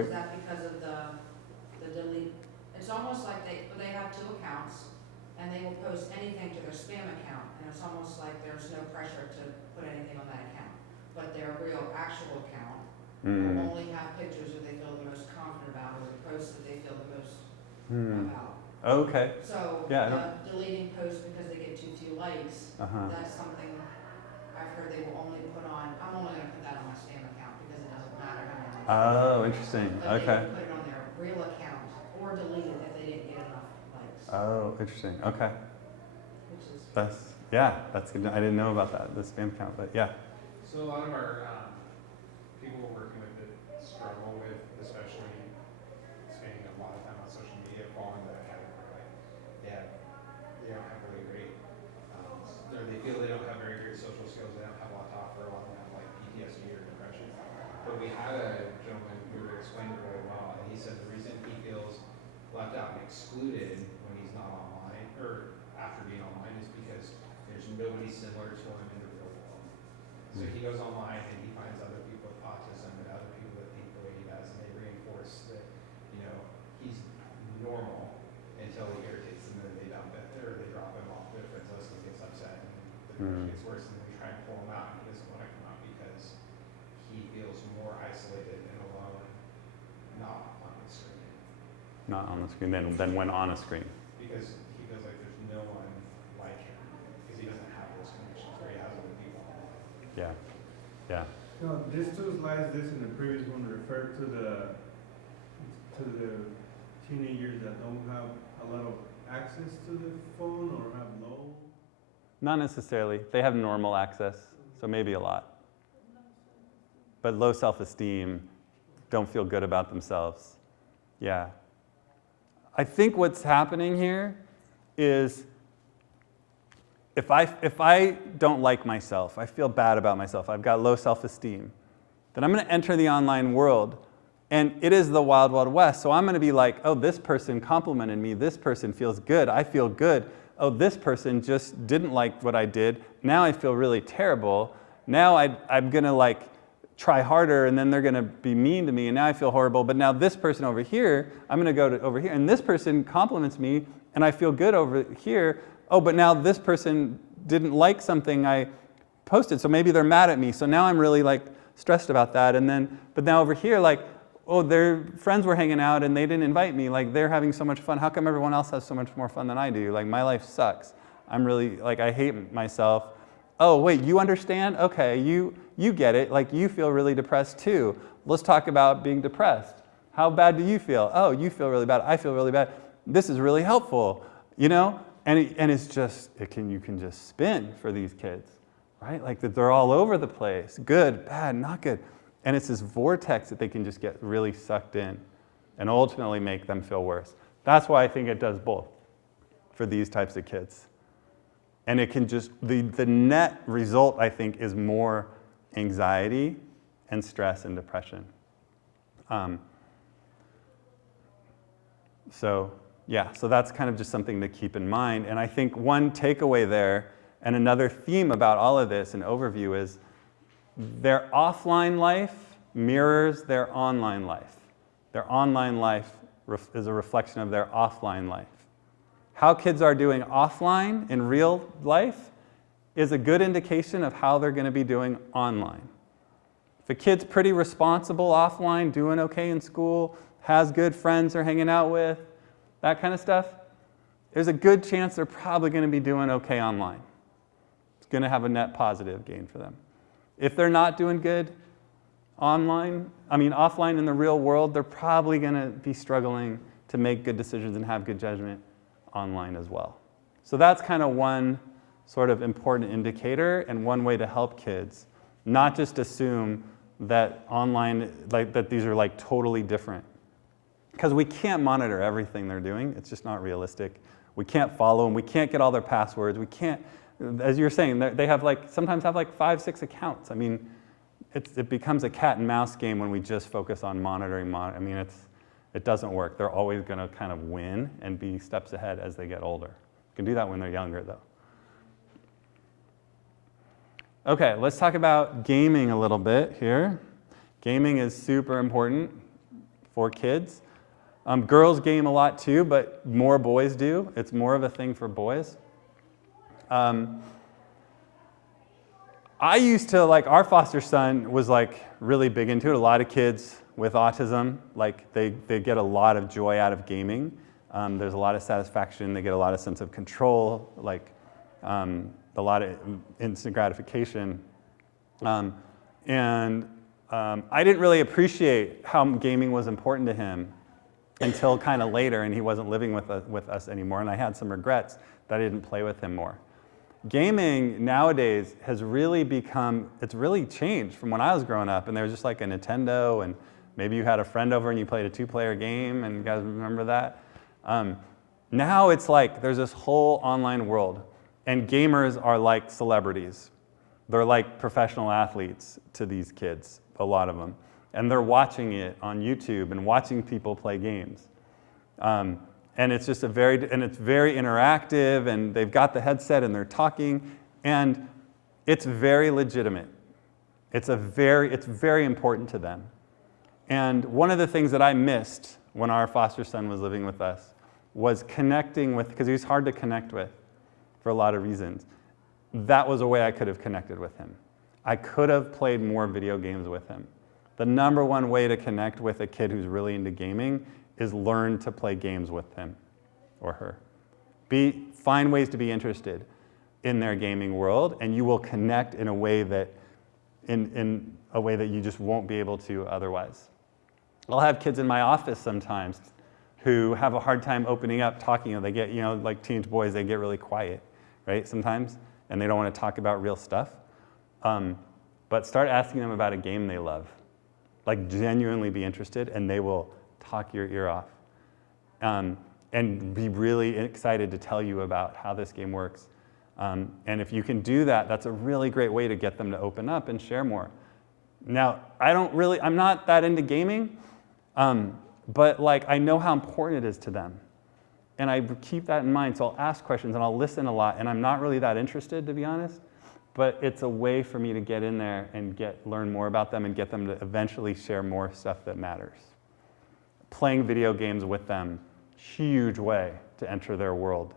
that because of the delete? It's almost like they have two accounts and they will post anything to their spam account, and it's almost like there's no pressure to put anything on that account. But their real actual account will only have pictures that they feel the most confident about or the posts that they feel the most about. Okay. So deleting posts because they get too few likes, that's something I've heard they will only put on. I'm only going to put that on my spam account because it doesn't matter how many likes. Oh, interesting. But okay. They can put it on their real account or delete it if they didn't get enough likes. Oh, interesting. Okay. Which is that's good. I didn't know about that, the spam account, but yeah. So a lot of our people we're working with that struggle with, especially spending a lot of time on social media, fall into that category. Like they don't have really great, or they feel they don't have very great social skills. They don't have a lot to offer. A lot of them have like PTSD or depression. But we had a gentleman who explained it really well, and he said the reason he feels left out and excluded when he's not online or after being online is because there's nobody similar to him in the real world. So he goes online and he finds other people with autism and other people that think the way he does, and they reinforce that, he's normal until he irritates them and then they dump it or they drop him off their friends list and he gets upset and the depression gets worse, and then we try and pull him out and he doesn't want to come out because he feels more isolated and alone, not on the screen. Not on the screen, than when on a screen. Because he feels like there's no one like him because he doesn't have those connections where he has other people. Yeah. No, these two slides, this and the previous one, refer to the teenagers that don't have a lot of access to the phone or have low. Not necessarily. They have normal access, so maybe a lot. But low self-esteem, don't feel good about themselves. Yeah. I think what's happening here is if I don't like myself, I feel bad about myself, I've got low self-esteem, then I'm going to enter the online world And it is the wild, wild west. So I'm going to be like, oh, this person complimented me. This person feels good. I feel good. Oh, this person just didn't like what I did. Now I feel really terrible. Now I'm going to like try harder, and then they're going to be mean to me, and now I feel horrible. But now this person over here, I'm going to go to over here, and this person compliments me, and I feel good over here. Oh, but now this person didn't like something I posted, so maybe they're mad at me. So now I'm really like stressed about that. And then, but now over here, like, oh, their friends were hanging out and they didn't invite me. Like, they're having so much fun. How come everyone else has so much more fun than I do? Like, my life sucks. I'm really, like, I hate myself. Oh, wait, you understand? Okay, you get it. Like, you feel really depressed too. Let's talk about being depressed. How bad do you feel? Oh, you feel really bad. I feel really bad. This is really helpful, you know? And it's just, you can just spin for these kids, right? Like, that they're all over the place. Good, bad, not good. And it's this vortex that they can just get really sucked in and ultimately make them feel worse. That's why I think it does both for these types of kids. And it can just, the net result, I think, is more anxiety and stress and depression. So that's kind of just something to keep in mind. And I think one takeaway there, and another theme about all of this, an overview, is their offline life mirrors their online life. Their online life is a reflection of their offline life. How kids are doing offline in real life is a good indication of how they're going to be doing online. If a kid's pretty responsible offline, doing okay in school, has good friends they're hanging out with, that kind of stuff, there's a good chance they're probably going to be doing okay online. It's going to have a net positive gain for them. If they're not doing good offline in the real world, they're probably going to be struggling to make good decisions and have good judgment online as well. So that's kind of one sort of important indicator and one way to help kids, not just assume that online, like that these are like totally different. Because we can't monitor everything they're doing. It's just not realistic. We can't follow them. We can't get all their passwords. We can't, as you're saying, they have sometimes have 5-6 accounts. I mean, it becomes a cat and mouse game when we just focus on monitoring. It doesn't work. They're always going to kind of win and be steps ahead as they get older. You can do that when they're younger, though. Okay, let's talk about gaming a little bit here. Gaming is super important for kids. Girls game a lot too, but more boys do. It's more of a thing for boys. I used to, our foster son was really big into it. A lot of kids with autism, they get a lot of joy out of gaming. There's a lot of satisfaction. They get a lot of sense of control, a lot of instant gratification. I didn't really appreciate how gaming was important to him until kind of later, and he wasn't living with us anymore, and I had some regrets that I didn't play with him more. Gaming nowadays has really it's really changed from when I was growing up, and there was just like a Nintendo, and maybe you had a friend over and you played a 2-player game, and you guys remember that? Now it's there's this whole online world, and gamers are like celebrities. They're like professional athletes to these kids, a lot of them. And they're watching it on YouTube and watching people play games. And it's just it's very interactive, and they've got the headset and they're talking, and it's very legitimate. It's very important to them. And one of the things that I missed when our foster son was living with us was connecting with, because he was hard to connect with for a lot of reasons. That was a way I could have connected with him. I could have played more video games with him. The number one way to connect with a kid who's really into gaming is learn to play games with him or her. Find ways to be interested in their gaming world, and you will connect in a way that you just won't be able to otherwise. I'll have kids in my office sometimes who have a hard time opening up, talking. They get, like teenage boys, they get really quiet, right, sometimes, and they don't want to talk about real stuff. But start asking them about a game they love. Genuinely be interested, and they will talk your ear off. And be really excited to tell you about how this game works. And if you can do that, that's a really great way to get them to open up and share more. Now, I'm not that into gaming, But like, I know how important it is to them. And I keep that in mind, so I'll ask questions and I'll listen a lot, and I'm not really that interested, to be honest, but it's a way for me to get in there and learn more about them and get them to eventually share more stuff that matters. Playing video games with them, huge way to enter their world.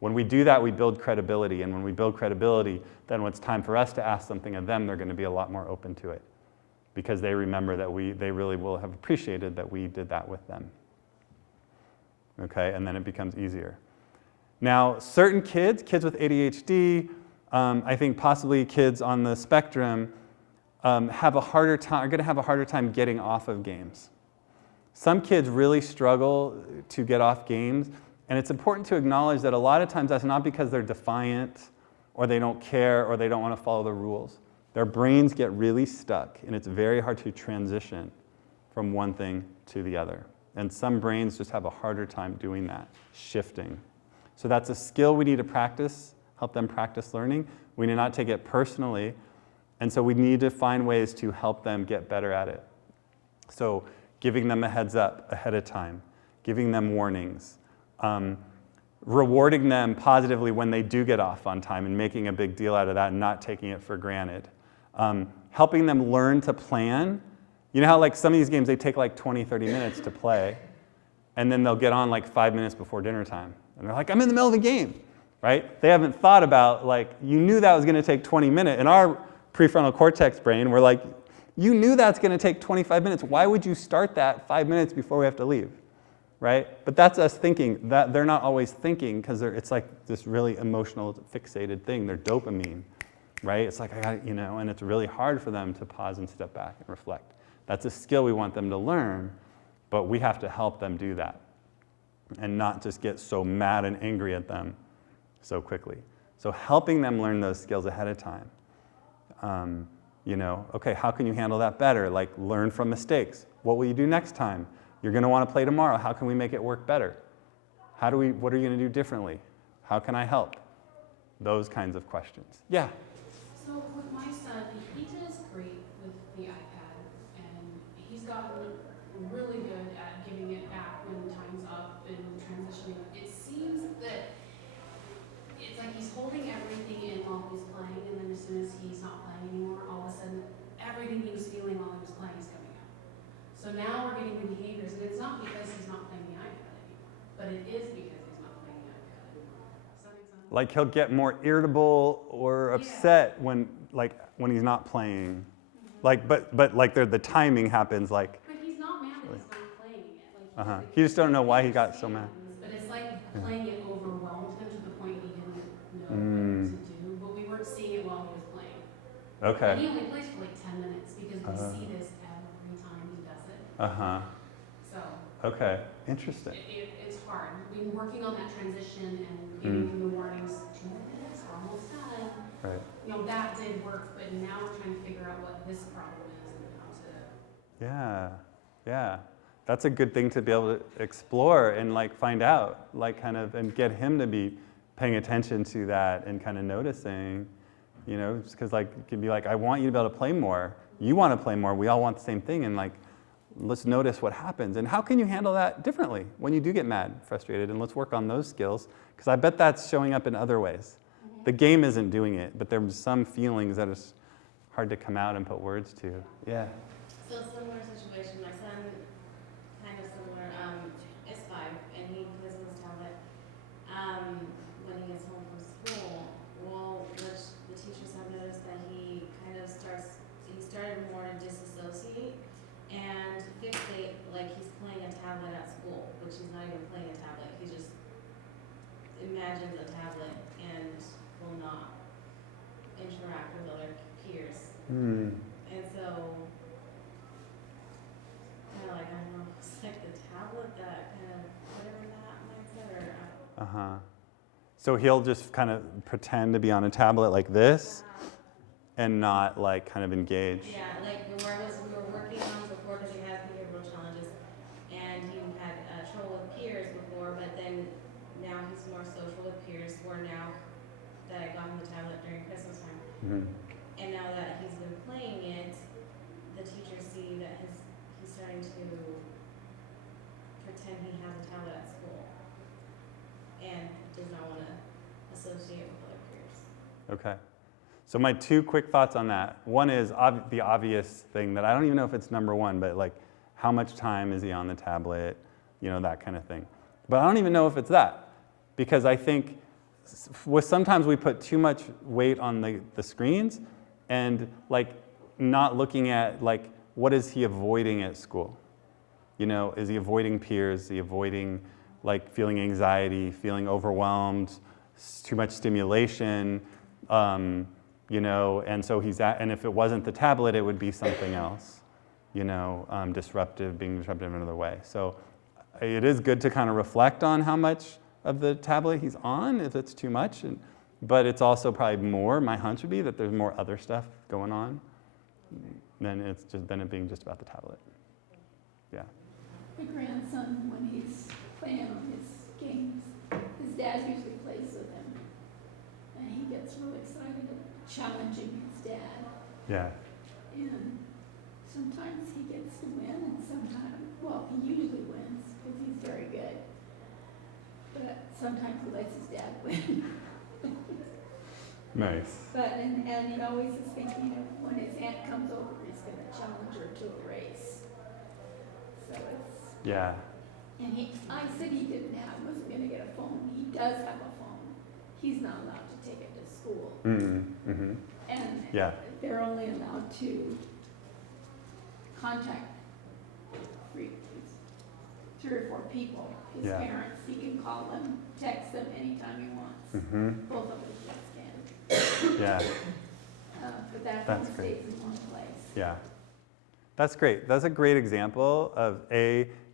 When we do that, we build credibility, and when we build credibility, then when it's time for us to ask something of them, they're going to be a lot more open to it, because they remember that they really will have appreciated that we did that with them. Okay, and then it becomes easier. Now, certain kids with ADHD, I think possibly kids on the spectrum, are going to have a harder time getting off of games. Some kids really struggle to get off games, and it's important to acknowledge that a lot of times that's not because they're defiant, or they don't care, or they don't want to follow the rules. Their brains get really stuck, and it's very hard to transition from one thing to the other. And some brains just have a harder time doing that, shifting. So that's a skill we need to practice, help them practice learning. We need not take it personally, and so we need to find ways to help them get better at it. So giving them a heads up ahead of time, giving them warnings, rewarding them positively when they do get off on time and making a big deal out of that and not taking it for granted. Helping them learn to plan. You know how like some of these games, they take like 20, 30 minutes to play, and then they'll get on like 5 minutes before dinner time. And they're like, I'm in the middle of a game, right? They haven't thought about, like, you knew that was gonna take 20 minutes. In our prefrontal cortex brain, we're like, you knew that's gonna take 25 minutes. Why would you start that 5 minutes before we have to leave, right? But that's us thinking. That they're not always thinking, because it's like this really emotional, fixated thing. They're dopamine, right? It's like, I got, and it's really hard for them to pause and step back and reflect. That's a skill we want them to learn, but we have to help them do that and not just get so mad and angry at them so quickly. So helping them learn those skills ahead of time. Okay, how can you handle that better? Like, learn from mistakes. What will you do next time? You're going to want to play tomorrow. How can we make it work better? What are you going to do differently? How can I help? Those kinds of questions. Yeah? So with my son, he does great with the iPad, and he's gotten really good at giving it back when time's up and transitioning. It seems that it's like he's holding everything in while he's playing, and then as soon as he's not playing anymore, all of a sudden, everything he was feeling while he was playing is coming out. So now we're getting the behaviors, and it's not because he's not playing the iPad anymore, but it is because he's not playing the iPad anymore. Does that make sense? Like, he'll get more irritable or upset when he's not playing. Like, but like the timing happens like. But he's not mad that he's not playing it. Like, You just don't know why he got so mad. But it's like playing it overwhelmed him to the point he didn't know what to do. But we weren't seeing it while he was playing. Okay. And he only plays for like 10 minutes because we see this every time he does it. So. Okay. Interesting. It's hard. We've been working on that transition and giving him the warnings. 2 minutes, we're almost done. Right. That did work, but now we're trying to figure out what this problem is and how to. Yeah. That's a good thing to be able to explore and like find out, like kind of, and get him to be paying attention to that and kind of noticing, because like it can be like, I want you to be able to play more. You want to play more. We all want the same thing, and like, let's notice what happens. And how can you handle that differently when you do get mad, frustrated? And let's work on those skills, because I bet that's showing up in other ways. The game isn't doing it, but there's some feelings that is hard to come out and put words to. Yeah. So similar situation, my son, kind of similar, is 5, and he plays on his tablet. When he gets home from school, the teachers have noticed that he started more to disassociate and fixate, like he's playing a tablet at school, which he's not even playing a tablet. He just imagines a tablet and will not interact with other peers. And so, kind of like, I don't know, it's like the tablet that kind of put him in that mindset, or. So he'll just kind of pretend to be on a tablet like this and not like kind of engage. Yeah, like we were working on before, because he has behavioral challenges, and he had trouble with peers before, but then now he's more social with peers, where now that I got him the tablet during Christmas time, and now that he's been playing it, the teachers see that he's starting to does not want to associate with other peers. Okay. So my 2 quick thoughts on that. One is the obvious thing that I don't even know if it's number 1, but like how much time is he on the tablet, you know, that kind of thing. But I don't even know if it's that, because I think sometimes we put too much weight on the screens and like not looking at like what is he avoiding at school. You know, is he avoiding peers? Is he avoiding like feeling anxiety, feeling overwhelmed, too much stimulation? You know, and so and if it wasn't the tablet, it would be something else, you know, being disruptive in another way. So it is good to kind of reflect on how much of the tablet he's on, if it's too much, but it's also probably more, my hunch would be that there's more other stuff going on than it being just about the tablet. Yeah. My grandson, when he's playing on his games, his dad usually plays with him. And he gets really excited about challenging his dad. Yeah. And sometimes he gets to win, and sometimes, well, he usually wins because he's very good. But sometimes he lets his dad win. Nice. But, and he always is thinking of when his aunt comes over, he's going to challenge her to a race. So it's. Yeah. And I said he wasn't going to get a phone. He does have a phone. He's not allowed to take it to school. Mm-hmm. And Yeah. they're only allowed to contact 3 or 4 people. His Yeah. parents, he can call them, text them anytime he wants. Mm-hmm. Both of his kids can. Yeah. But that That's phone great. stays in one place. Yeah. That's great. That's a great example of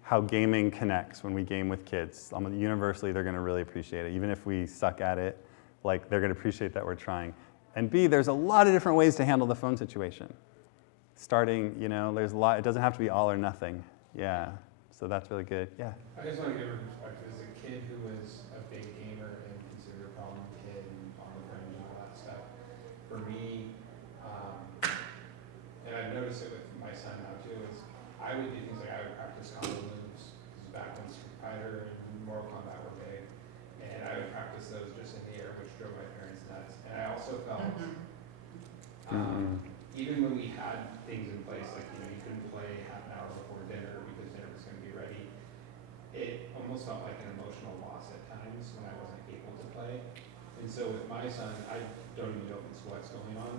how gaming connects when we game with kids. Universally, they're going to really appreciate it. Even if we suck at it, like they're going to appreciate that we're trying. And B, there's a lot of different ways to handle the phone situation. Starting, you know, there's a lot. It doesn't have to be all or nothing. Yeah. So that's really good. Yeah. I just want to give a perspective as a kid who was a big gamer and considered a problem kid and on the fringe and all that stuff. For me, and I've noticed it with my son now too, is I would do things like I would practice combo moves, because back when Street Fighter and Mortal Kombat were big, and I would practice those just in the air, which drove my parents nuts. And I also felt, even when we had things in place, like, you know, you couldn't play half an hour before dinner because dinner was going to be ready, it almost felt like an emotional loss at times when I wasn't able to play. And so with my son, I don't even know if it's what's going on,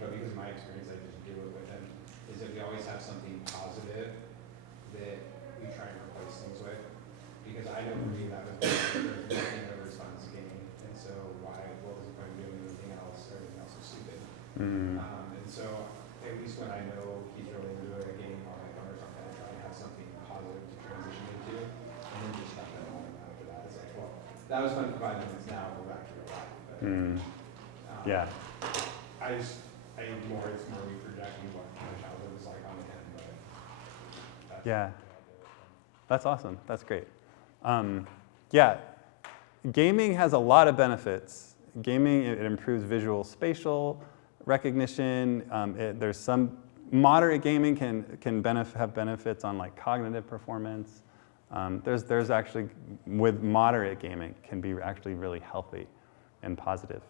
but because of my experience, I just do it with him, is that we always have something positive that we try and replace things with. Because I don't believe that with there's nothing that responds to game. And so what was the point of doing anything else? Everything else is stupid. And so at least when I know he's really into a game on my phone or something, I try to have something positive to transition into, and then just stuff that home after that. It's like, well, that was fun for 5 minutes, now we're back to real life. But, Yeah. I think it's more me projecting what my childhood was like on him, but that's Yeah. That's awesome. That's great. Yeah, gaming has a lot of benefits. Gaming, it improves visual spatial recognition. There's some moderate gaming can have benefits on like cognitive performance. There's actually, with moderate gaming, can be actually really healthy and positive.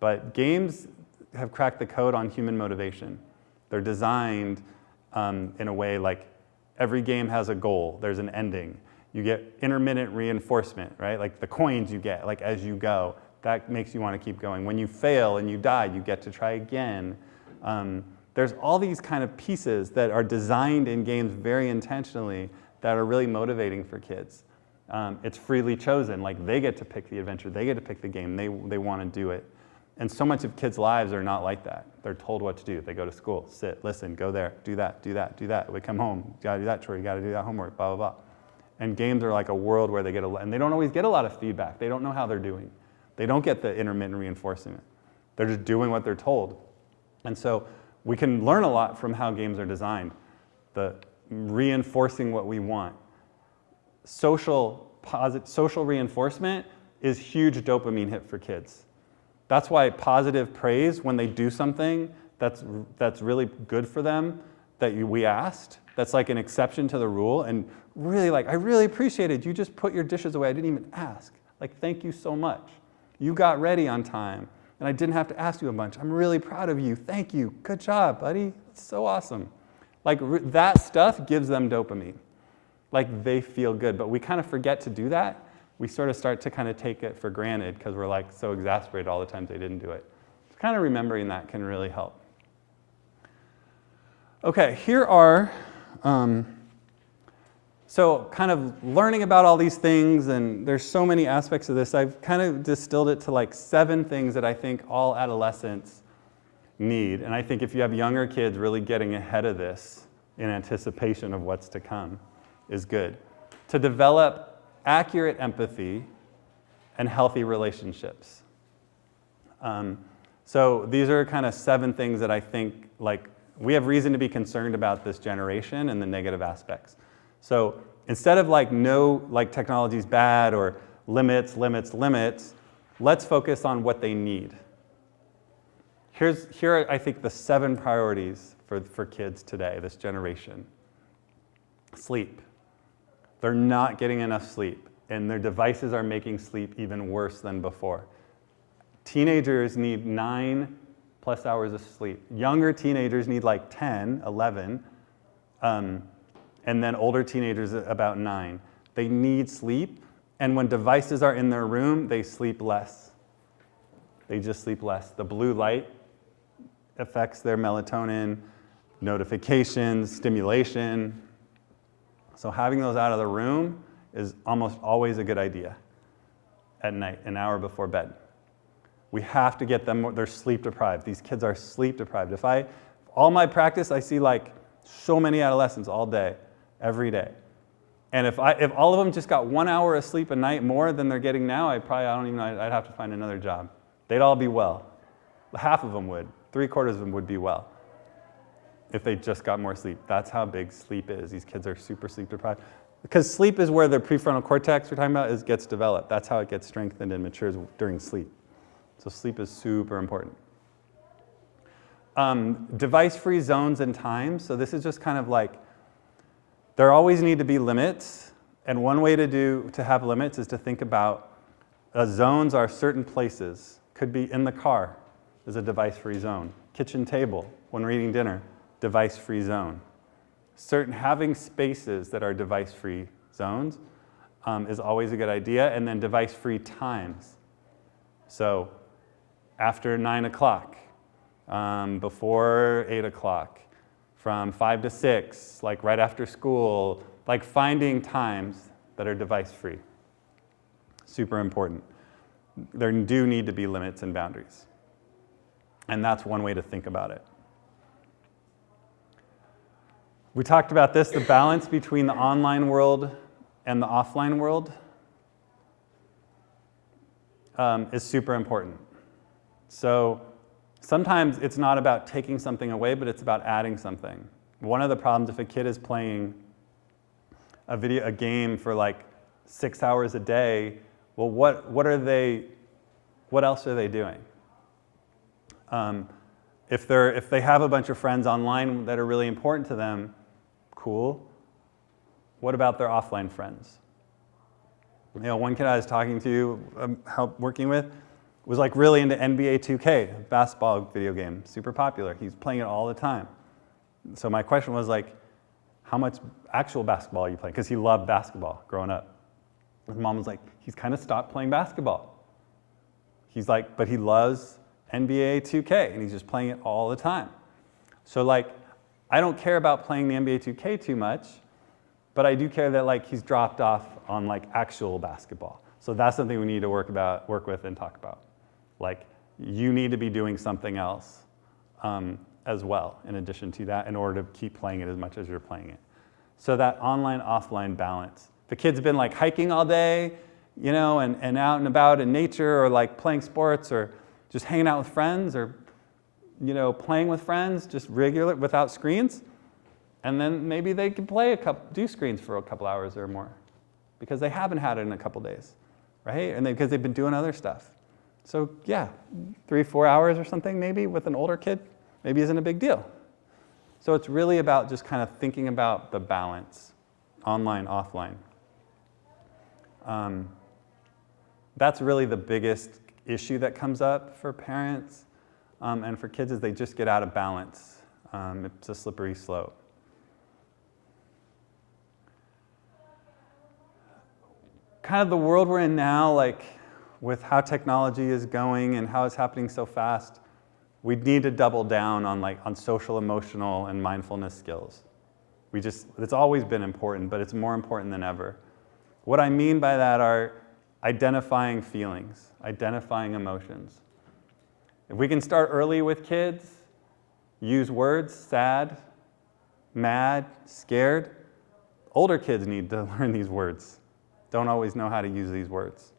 But games have cracked the code on human motivation. They're designed in a way like every game has a goal. There's an ending. You get intermittent reinforcement, right? Like the coins you get, like as you go, that makes you want to keep going. When you fail and you die, you get to try again. There's all these kind of pieces that are designed in games very intentionally that are really motivating for kids. It's freely chosen, like they get to pick the adventure, they get to pick the game, they want to do it. And so much of kids' lives are not like that. They're told what to do. They go to school, sit, listen, go there, do that, do that, do that. We come home, you gotta do that chore, you gotta do that homework, blah, blah, blah. And games are like a world where they get and they don't always get a lot of feedback. They don't know how they're doing. They don't get the intermittent reinforcement. They're just doing what they're told. And so we can learn a lot from how games are designed. The reinforcing what we want. Social reinforcement is huge dopamine hit for kids. That's why positive praise when they do something that's really good for them, that we asked, that's like an exception to the rule, and really like, I really appreciated you just put your dishes away, I didn't even ask. Like, thank you so much. You got ready on time, and I didn't have to ask you a bunch. I'm really proud of you. Thank you. Good job, buddy. It's so awesome. Like, that stuff gives them dopamine. Like, they feel good, but we kind of forget to do that. We sort of start to kind of take it for granted because we're like so exasperated all the times they didn't do it. So kind of remembering that can really help. Okay, here are, so kind of learning about all these things, and there's so many aspects of this. I've kind of distilled it to like 7 things that I think all adolescents need. And I think if you have younger kids, really getting ahead of this in anticipation of what's to come is good. To develop accurate empathy and healthy relationships. So these are kind of 7 things that I think, like, we have reason to be concerned about this generation and the negative aspects. So instead of like, no, like technology's bad or limits, let's focus on what they need. Here are, I think, the 7 priorities for kids today, this generation. Sleep. They're not getting enough sleep, and their devices are making sleep even worse than before. Teenagers need 9+ hours of sleep. Younger teenagers need like 10, 11, and then older teenagers about 9. They need sleep, and when devices are in their room, they sleep less. They just sleep less. The blue light affects their melatonin, notifications, stimulation. So having those out of the room is almost always a good idea at night, an hour before bed. We have to get them, they're sleep deprived. These kids are sleep deprived. All my practice, I see like so many adolescents all day, every day. And if all of them just got 1 hour of sleep a night more than they're getting now, I'd have to find another job. They'd all be well. Half of them would, 3/4 of them would be well if they just got more sleep. That's how big sleep is. These kids are super sleep deprived. Because sleep is where the prefrontal cortex we're talking about gets developed. That's how it gets strengthened and matures during sleep. So sleep is super important. Device-free zones and times. So this is just kind of like, there always need to be limits. And one way to have limits is to think about zones are certain places. Could be in the car is a device-free zone. Kitchen table, when we're eating dinner, device-free zone. Having spaces that are device-free zones is always a good idea, and then device-free times. So after 9 o'clock, before 8 o'clock, from 5 to 6, like right after school, like finding times that are device-free. Super important. There do need to be limits and boundaries. And that's one way to think about it. We talked about this, the balance between the online world and the offline world is super important. So sometimes it's not about taking something away, but it's about adding something. One of the problems if a kid is playing a game for like 6 hours a day, well, what else are they doing? If they have a bunch of friends online that are really important to them, cool. What about their offline friends? One kid I was talking to, working with, was like really into NBA 2K, basketball video game, super popular. He's playing it all the time. So my question was like, how much actual basketball are you playing? Because he loved basketball growing up. His mom was like, he's kind of stopped playing basketball. He's like, but he loves NBA 2K, and he's just playing it all the time. So like, I don't care about playing the NBA 2K too much, but I do care that like he's dropped off on like actual basketball. So that's something we need to work with and talk about. Like, you need to be doing something else as well, in addition to that, in order to keep playing it as much as you're playing it. So that online-offline balance. If a kid's been like hiking all day, and out and about in nature, or like playing sports, or just hanging out with friends, or playing with friends, just regular, without screens, and then maybe they can do screens for a couple hours or more, because they haven't had it in a couple days, right? And because they've been doing other stuff. So yeah, 3-4 hours or something maybe with an older kid, maybe isn't a big deal. So it's really about just kind of thinking about the balance, online, offline. That's really the biggest issue that comes up for parents and for kids, is they just get out of balance. It's a slippery slope. Kind of the world we're in now, like with how technology is going and how it's happening so fast, we need to double down on social, emotional, and mindfulness skills. It's always been important, but it's more important than ever. What I mean by that are identifying feelings, identifying emotions. If we can start early with kids, use words, sad, mad, scared, older kids need to learn these words. Don't always know how to use these words.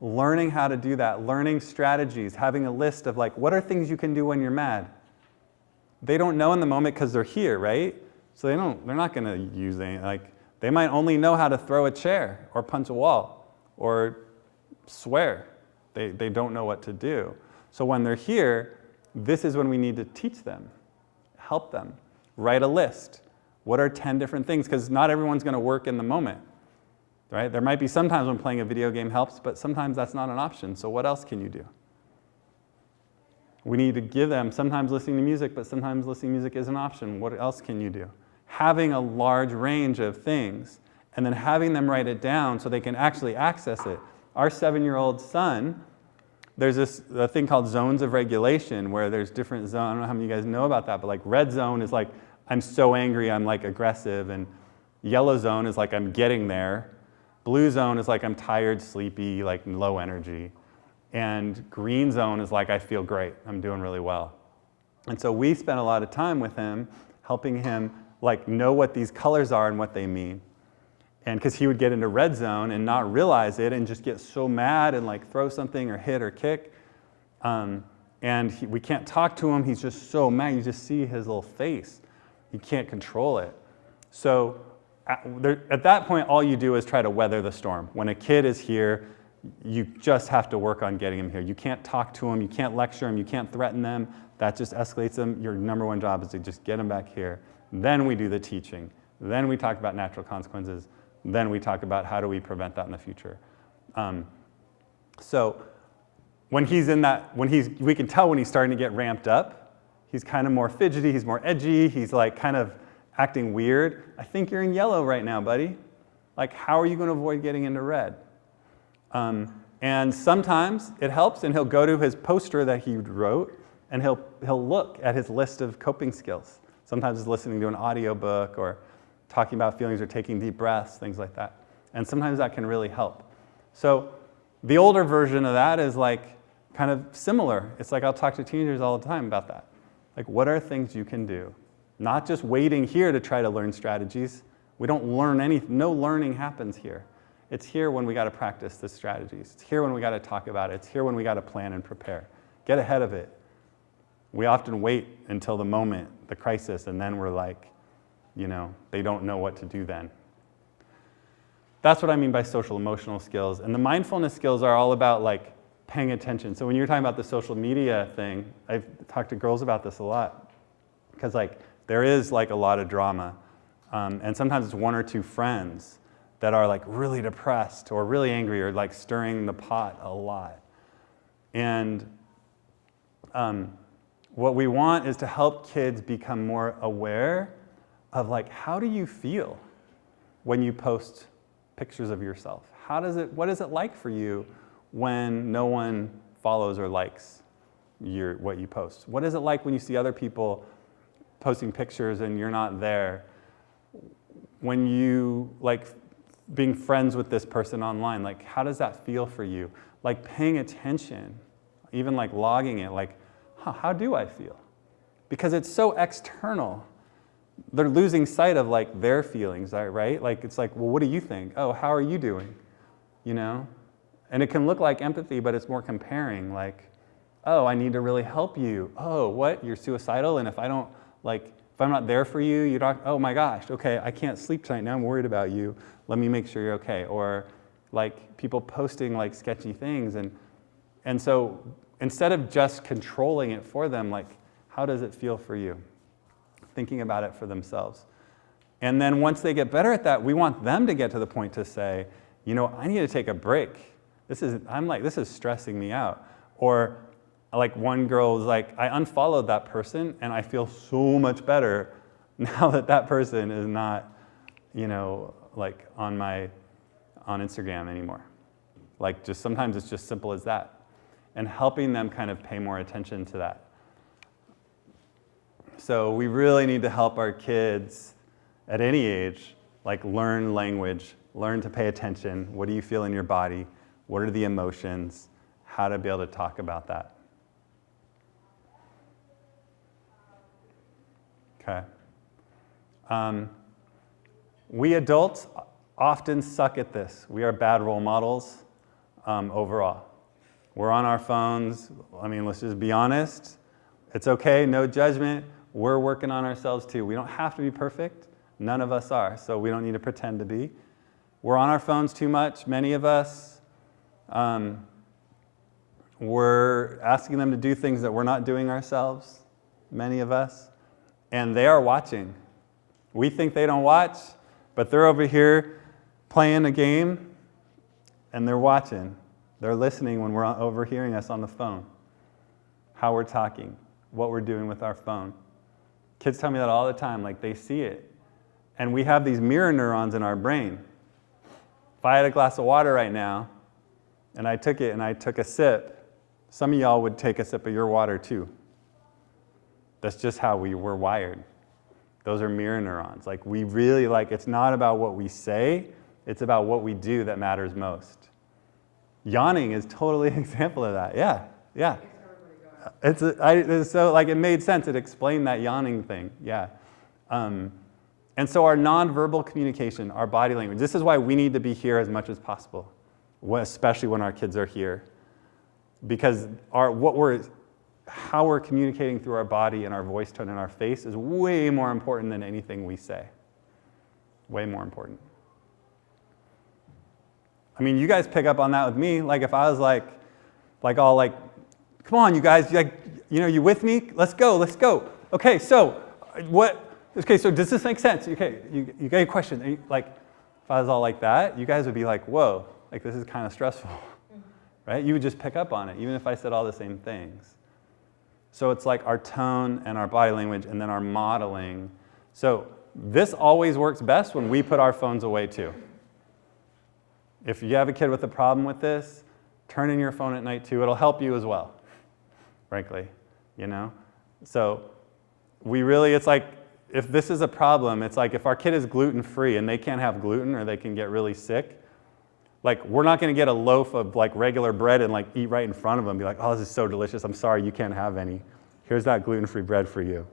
Learning how to do that, learning strategies, having a list of like, what are things you can do when you're mad? They don't know in the moment because they're here, right? So they're not going to use any, they might only know how to throw a chair or punch a wall or swear. They don't know what to do. So when they're here, this is when we need to teach them, help them, write a list. What are 10 different things? Because not everyone's going to work in the moment, right? There might be sometimes when playing a video game helps, but sometimes that's not an option. So what else can you do? We need to give them, sometimes listening to music, but sometimes listening to music is an option. What else can you do? Having a large range of things and then having them write it down so they can actually access it. Our 7-year-old son, there's a thing called zones of regulation where there's different zones. I don't know how many of you guys know about that, but like red zone is like, I'm so angry, I'm like aggressive, and yellow zone is like I'm getting there. Blue zone is like I'm tired, sleepy, like low energy. And green zone is like I feel great, I'm doing really well. And so we spent a lot of time with him, helping him like know what these colors are and what they mean. And because he would get into red zone and not realize it and just get so mad and like throw something or hit or kick. We can't talk to him, he's just so mad, you just see his little face. You can't control it. So at that point, all you do is try to weather the storm. When a kid is here, you just have to work on getting him here. You can't talk to him, you can't lecture him, you can't threaten them. That just escalates them. Your number one job is to just get them back here. Then we do the teaching. Then we talk about natural consequences. Then we talk about how do we prevent that in the future. So when he's in that, we can tell when he's starting to get ramped up. He's kind of more fidgety, he's more edgy, he's like kind of acting weird. I think you're in yellow right now, buddy. Like, how are you going to avoid getting into red? And sometimes it helps, and he'll go to his poster that he wrote, and he'll look at his list of coping skills. Sometimes it's listening to an audiobook or talking about feelings or taking deep breaths, things like that. And sometimes that can really help. So the older version of that is like kind of similar. It's like I'll talk to teenagers all the time about that. Like, what are things you can do? Not just waiting here to try to learn strategies. We don't learn anything. No learning happens here. It's here when we got to practice the strategies. It's here when we got to talk about it. It's here when we got to plan and prepare. Get ahead of it. We often wait until the moment, the crisis, and then we're like, they don't know what to do then. That's what I mean by social emotional skills. And the mindfulness skills are all about like paying attention. So when you're talking about the social media thing, I've talked to girls about this a lot because like there is like a lot of drama. And sometimes it's one or two friends that are like really depressed or really angry or like stirring the pot a lot. And what we want is to help kids become more aware of like, how do you feel when you post pictures of yourself? What is it like for you when no one follows or likes what you post? What is it like when you see other people posting pictures and you're not there? When you like being friends with this person online, like how does that feel for you? Like paying attention, even like logging it, like, how do I feel? Because it's so external. They're losing sight of like their feelings, right? Like it's like, well, what do you think? Oh, how are you doing? And it can look like empathy, but it's more comparing, like, oh, I need to really help you. Oh, what? You're suicidal? And if I'm not there for you, you don't, oh my gosh, okay, I can't sleep tonight, now I'm worried about you. Let me make sure you're okay. Or like people posting like sketchy things. And so instead of just controlling it for them, like, how does it feel for you? Thinking about it for themselves. And then once they get better at that, we want them to get to the point to say, you know, I need to take a break. This is stressing me out. Or like one girl was like, I unfollowed that person and I feel so much better now that that person is not, you know, like on Instagram anymore. Like just sometimes it's just simple as that. And helping them kind of pay more attention to that. So we really need to help our kids at any age, like learn language, learn to pay attention. What do you feel in your body? What are the emotions? How to be able to talk about that. Okay. We adults often suck at this. We are bad role models overall. We're on our phones. I mean, let's just be honest. It's okay, no judgment. We're working on ourselves too. We don't have to be perfect. None of us are, so we don't need to pretend to be. We're on our phones too much, many of us. We're asking them to do things that we're not doing ourselves, many of us. And they are watching. We think they don't watch, but they're over here playing a game, and they're watching. They're listening when we're overhearing us on the phone, how we're talking, what we're doing with our phone. Kids tell me that all the time, like they see it. And we have these mirror neurons in our brain. If I had a glass of water right now, and I took it and I took a sip, some of y'all would take a sip of your water too. That's just how we were wired. Those are mirror neurons. Like we really, like it's not about what we say, it's about what we do that matters most. Yawning is totally an example of that. Yeah. So like it made sense. It explained that yawning thing. Yeah. And so our nonverbal communication, our body language, this is why we need to be here as much as possible, especially when our kids are here. Because how we're communicating through our body and our voice tone and our face is way more important than anything we say. Way more important. I mean, you guys pick up on that with me. Like if I was like all like, come on, you guys, you with me? Let's go. Okay, so so does this make sense? Okay, you got a question. Like, if I was all like that, you guys would be like, whoa, like this is kind of stressful, right? You would just pick up on it, even if I said all the same things. So it's like our tone and our body language and then our modeling. So this always works best when we put our phones away too. If you have a kid with a problem with this, turn in your phone at night too. It'll help you as well, frankly, you know? So it's like, if this is a problem, it's like if our kid is gluten-free and they can't have gluten or they can get really sick, like we're not going to get a loaf of like regular bread and like eat right in front of them and be like, oh, this is so delicious. I'm sorry, you can't have any. Here's that gluten-free bread for you.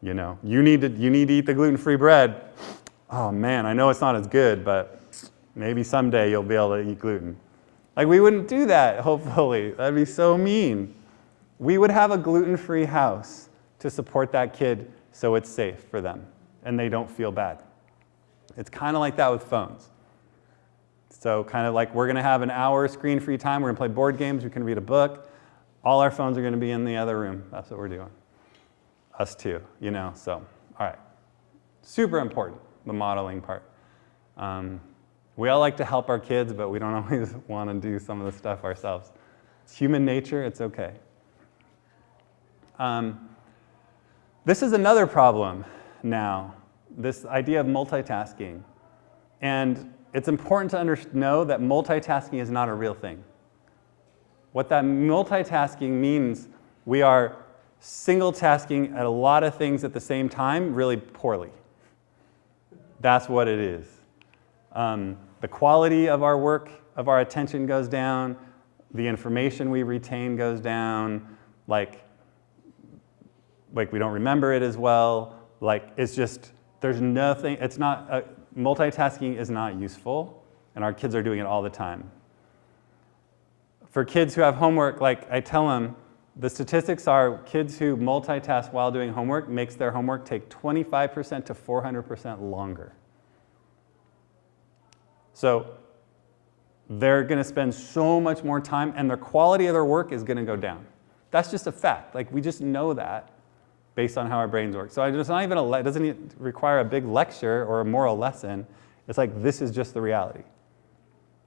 You know, you need to eat the gluten-free bread. Oh man, I know it's not as good, but maybe someday you'll be able to eat gluten. Like we wouldn't do that, hopefully. That'd be so mean. We would have a gluten-free house to support that kid so it's safe for them and they don't feel bad. It's kind of like that with phones. So kind of like we're going to have an hour screen-free time. We're going to play board games. We can read a book. All our phones are going to be in the other room. That's what we're doing. Us too, you know. So, all right. Super important, the modeling part. We all like to help our kids, but we don't always want to do some of the stuff ourselves. It's human nature. It's okay. This is another problem now, this idea of multitasking. And it's important to know that multitasking is not a real thing. What that multitasking means, we are single tasking at a lot of things at the same time really poorly. That's what it is. The quality of our work, of our attention goes down. The information we retain goes down. Like we don't remember it as well. Like it's just, there's nothing, it's not, multitasking is not useful, and our kids are doing it all the time. For kids who have homework, like I tell them, the statistics are kids who multitask while doing homework makes their homework take 25% to 400% longer. So they're going to spend so much more time, and their quality of their work is going to go down. That's just a fact. Like we just know that based on how our brains work. So it's not even it doesn't require a big lecture or a moral lesson. It's like this is just the reality.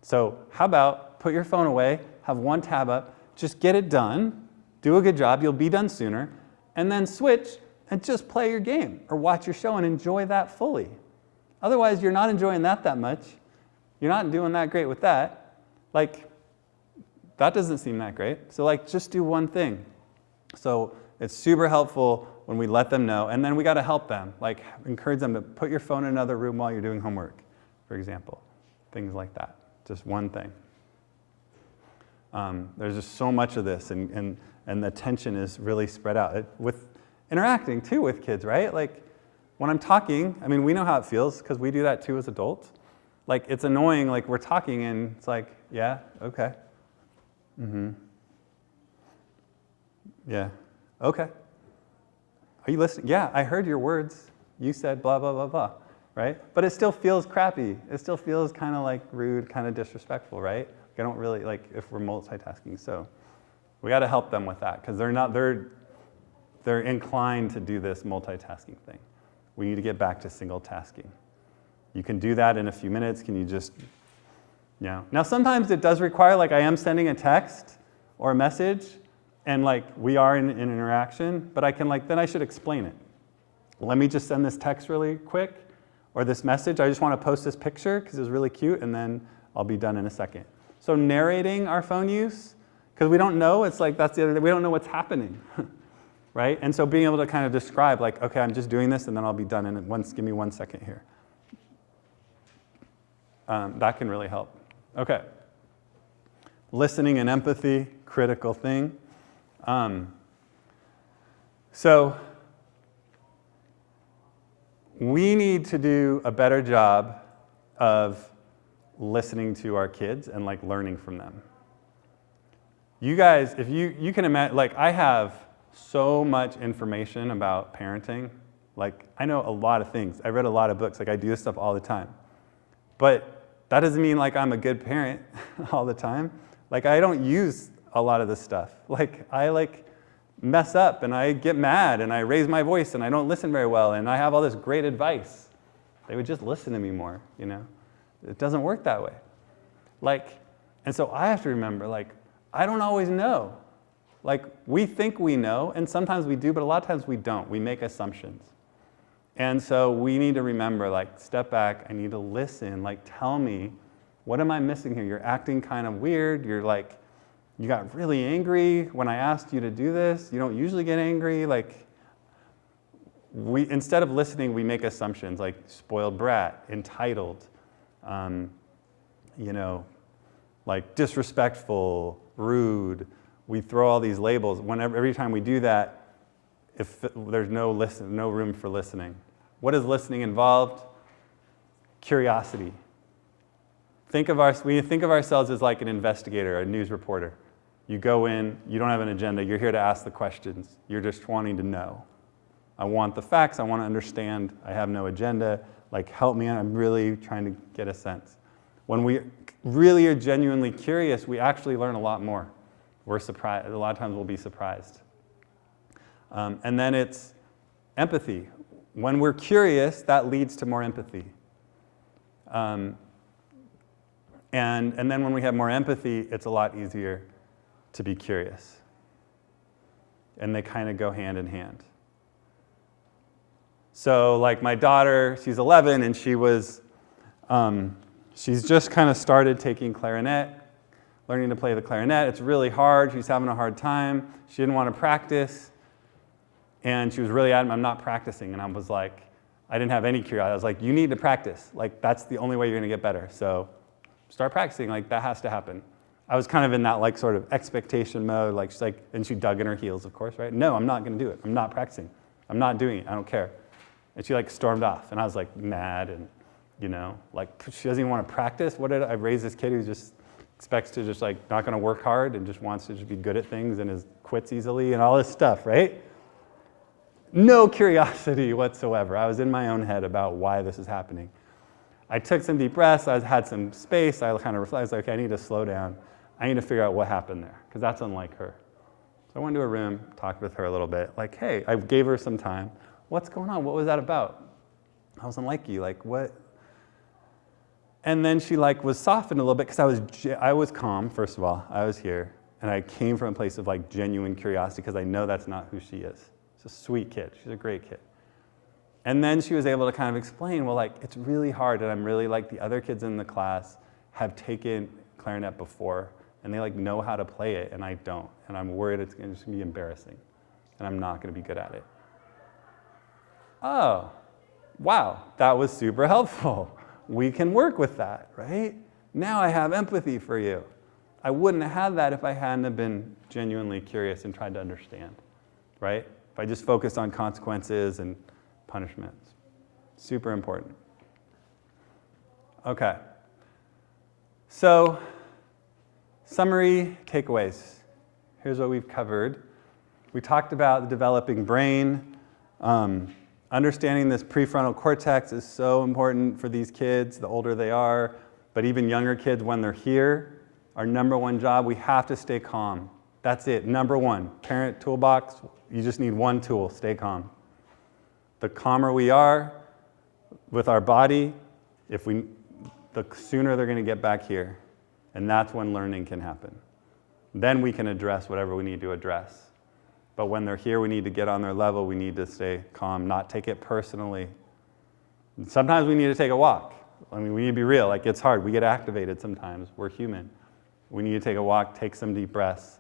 So how about put your phone away, have one tab up, just get it done, do a good job, you'll be done sooner, and then switch and just play your game or watch your show and enjoy that fully. Otherwise, you're not enjoying that much. You're not doing that great with that. Like, that doesn't seem that great. So like, just do one thing. So it's super helpful when we let them know, and then we got to help them. Like, encourage them to put your phone in another room while you're doing homework, for example. Things like that. Just one thing. There's just so much of this, and the attention is really spread out. With interacting, too, with kids, right? Like, when I'm talking, I mean, we know how it feels, because we do that, too, as adults. Like, it's annoying, like, we're talking, and it's like, yeah, okay. Mm-hmm. Yeah, okay. Are you listening? Yeah, I heard your words. You said blah, blah, blah, blah, right? But it still feels crappy. It still feels kind of like rude, kind of disrespectful, right? I don't really, like, if we're multitasking. So we got to help them with that, because they're inclined to do this multitasking thing. We need to get back to single tasking. You can do that in a few minutes. Can you just, Now, sometimes it does require, like, I am sending a text or a message, and, like, we are in an interaction, but I can, like, then I should explain it. Let me just send this text really quick, or this message. I just want to post this picture because it's really cute, and then I'll be done in a second. So narrating our phone use, because we don't know, it's like, that's the other thing, we don't know what's happening, right? And so being able to kind of describe, like, okay, I'm just doing this, and then I'll be done give me 1 second here. That can really help. Okay. Listening and empathy, critical thing. So we need to do a better job of listening to our kids and, like, learning from them. You guys, if you can imagine, like, I have so much information about parenting. Like, I know a lot of things. I read a lot of books. Like, I do this stuff all the time. But that doesn't mean, like, I'm a good parent all the time. Like, I don't use a lot of this stuff. Like, I, like, mess up, and I get mad, and I raise my voice, and I don't listen very well, and I have all this great advice. They would just listen to me more, It doesn't work that way. Like, and so I have to remember, like, I don't always know. Like, we think we know, and sometimes we do, but a lot of times we don't. We make assumptions. And so we need to remember, like, step back, I need to listen, like, tell me, what am I missing here? You're acting kind of weird, you're like, you got really angry when I asked you to do this, you don't usually get angry, like, instead of listening, we make assumptions, like spoiled brat, entitled, like disrespectful, rude. We throw all these labels. Every time we do that, if there's no room for listening. What is listening involved? Curiosity. We think of ourselves as like an investigator, a news reporter. You go in, you don't have an agenda, you're here to ask the questions. You're just wanting to know. I want the facts, I want to understand, I have no agenda, like help me, I'm really trying to get a sense. When we really are genuinely curious, we actually learn a lot more. We're surprised, a lot of times we'll be surprised. And then it's empathy. When we're curious, that leads to more empathy. And then when we have more empathy, it's a lot easier to be curious. And they kind of go hand in hand. So like my daughter, she's 11, and she's just kind of started taking clarinet, learning to play the clarinet. It's really hard. She's having a hard time. She didn't want to practice. And she was really adamant, I'm not practicing. And I was like, I didn't have any curiosity. I was like, you need to practice. Like, that's the only way you're going to get better. So start practicing. Like, that has to happen. I was kind of in that, like, sort of expectation mode. Like, she's like, and she dug in her heels, of course, right? No, I'm not going to do it. I'm not practicing. I'm not doing it. I don't care. And she, like, stormed off. And I was, like, mad. And, like, she doesn't even want to practice. I raised this kid who just expects to just, like, not going to work hard and just wants to just be good at things and quits easily and all this stuff, right? No curiosity whatsoever. I was in my own head about why this is happening. I took some deep breaths. I had some space. I kind of reflected. I was like, okay, I need to slow down. I need to figure out what happened there, because that's unlike her. So I went to her room, talked with her a little bit. Like, hey, I gave her some time. What's going on? What was that about? I wasn't like you. Like, what? And then she like was softened a little bit because I was calm, first of all. I was here. And I came from a place of like genuine curiosity because I know that's not who she is. She's a sweet kid. She's a great kid. And then she was able to kind of explain, well, like, it's really hard, and I'm really like the other kids in the class have taken clarinet before, and they like know how to play it, and I don't. And I'm worried it's going to be embarrassing, and I'm not going to be good at it. Oh, wow, that was super helpful. We can work with that, right? Now I have empathy for you. I wouldn't have had that if I hadn't have been genuinely curious and tried to understand, right? If I just focused on consequences and punishments. Super important. Okay. So, summary takeaways. Here's what we've covered. We talked about the developing brain. Understanding this prefrontal cortex is so important for these kids, the older they are, but even younger kids when they're here. Our number one job, we have to stay calm. That's it, number one. Parent toolbox, you just need one tool, stay calm. The calmer we are with our body, the sooner they're going to get back here. And that's when learning can happen. Then we can address whatever we need to address. But when they're here, we need to get on their level. We need to stay calm, not take it personally. And sometimes we need to take a walk. I mean, we need to be real. Like, it's hard. We get activated sometimes. We're human. We need to take a walk, take some deep breaths,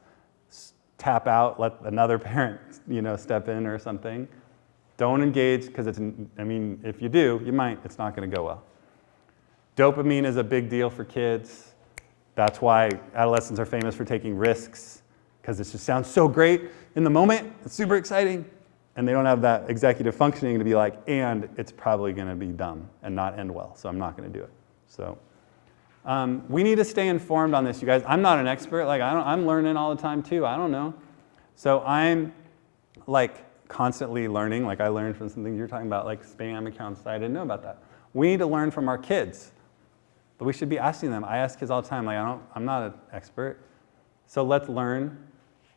tap out, let another parent, step in or something. Don't engage, because if you do, it's not going to go well. Dopamine is a big deal for kids. That's why adolescents are famous for taking risks, because it just sounds so great in the moment. It's super exciting. And they don't have that executive functioning to be like, and it's probably going to be dumb and not end well, so I'm not going to do it. So we need to stay informed on this, you guys. I'm not an expert. I'm learning all the time, too. I don't know. So I'm, constantly learning. I learned from some things you're talking about, like spam accounts. I didn't know about that. We need to learn from our kids. But we should be asking them. I ask kids all the time, I'm not an expert. So let's learn,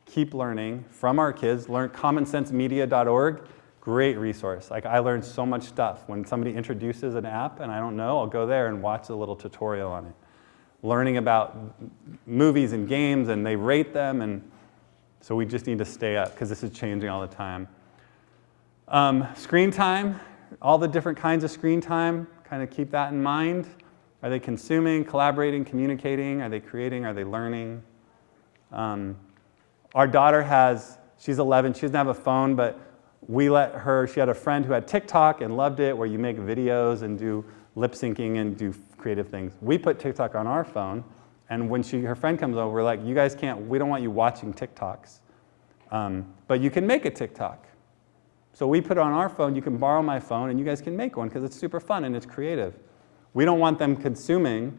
keep learning from our kids. Learn commonsensemedia.org, great resource. I learned so much stuff. When somebody introduces an app and I don't know, I'll go there and watch a little tutorial on it. Learning about movies and games, and they rate them, and so we just need to stay up because this is changing all the time. Screen time, all the different kinds of screen time, kind of keep that in mind. Are they consuming, collaborating, communicating? Are they creating? Are they learning? Our daughter she's 11, she doesn't have a phone, but she had a friend who had TikTok and loved it, where you make videos and do lip syncing and do creative things. We put TikTok on our phone, and when her friend comes over, we're like, you guys we don't want you watching TikToks, but you can make a TikTok. So we put it on our phone, you can borrow my phone, and you guys can make one because it's super fun and it's creative. We don't want them consuming.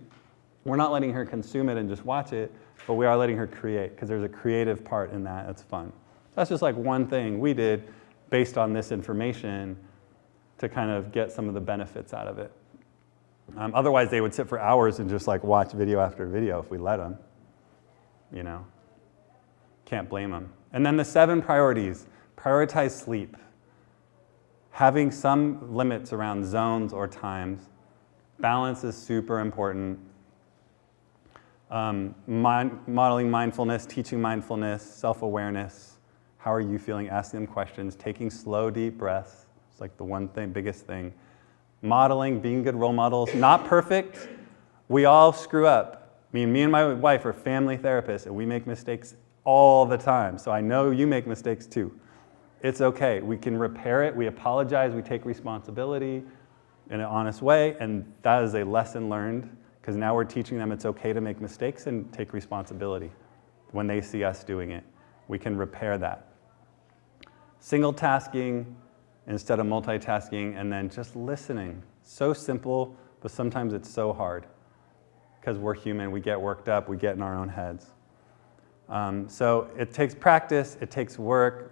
We're not letting her consume it and just watch it, but we are letting her create because there's a creative part in that. That's fun. That's just one thing we did based on this information to kind of get some of the benefits out of it. Otherwise, they would sit for hours and just watch video after video if we let them. Can't blame them. And then the 7 priorities. Prioritize sleep. Having some limits around zones or times. Balance is super important. Modeling mindfulness, teaching mindfulness, self-awareness. How are you feeling? Asking them questions. Taking slow, deep breaths. It's the one thing, biggest thing. Modeling, being good role models. Not perfect. We all screw up. Me and my wife are family therapists, and we make mistakes all the time. So I know you make mistakes too. It's okay. We can repair it. We apologize. We take responsibility in an honest way, and that is a lesson learned, because now we're teaching them it's okay to make mistakes and take responsibility when they see us doing it. We can repair that. Single tasking instead of multitasking, and then just listening. So simple, but sometimes it's so hard because we're human. We get worked up. We get in our own heads. So it takes practice. It takes work.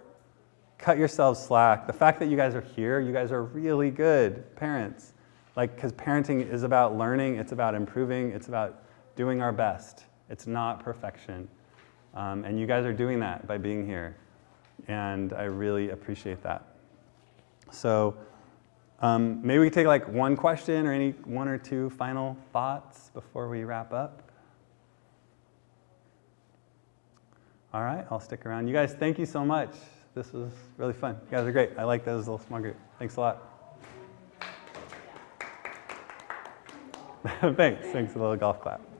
Cut yourselves slack. The fact that you guys are here, you guys are really good parents. Because parenting is about learning, it's about improving, it's about doing our best. It's not perfection. And you guys are doing that by being here. And I really appreciate that. So Maybe we take like one question or any one or two final thoughts before we wrap up. All right, I'll stick around. You guys, thank you so much. This was really fun. You guys are great. I like those little small group. Thanks a lot. Thanks. Thanks for the little golf clap.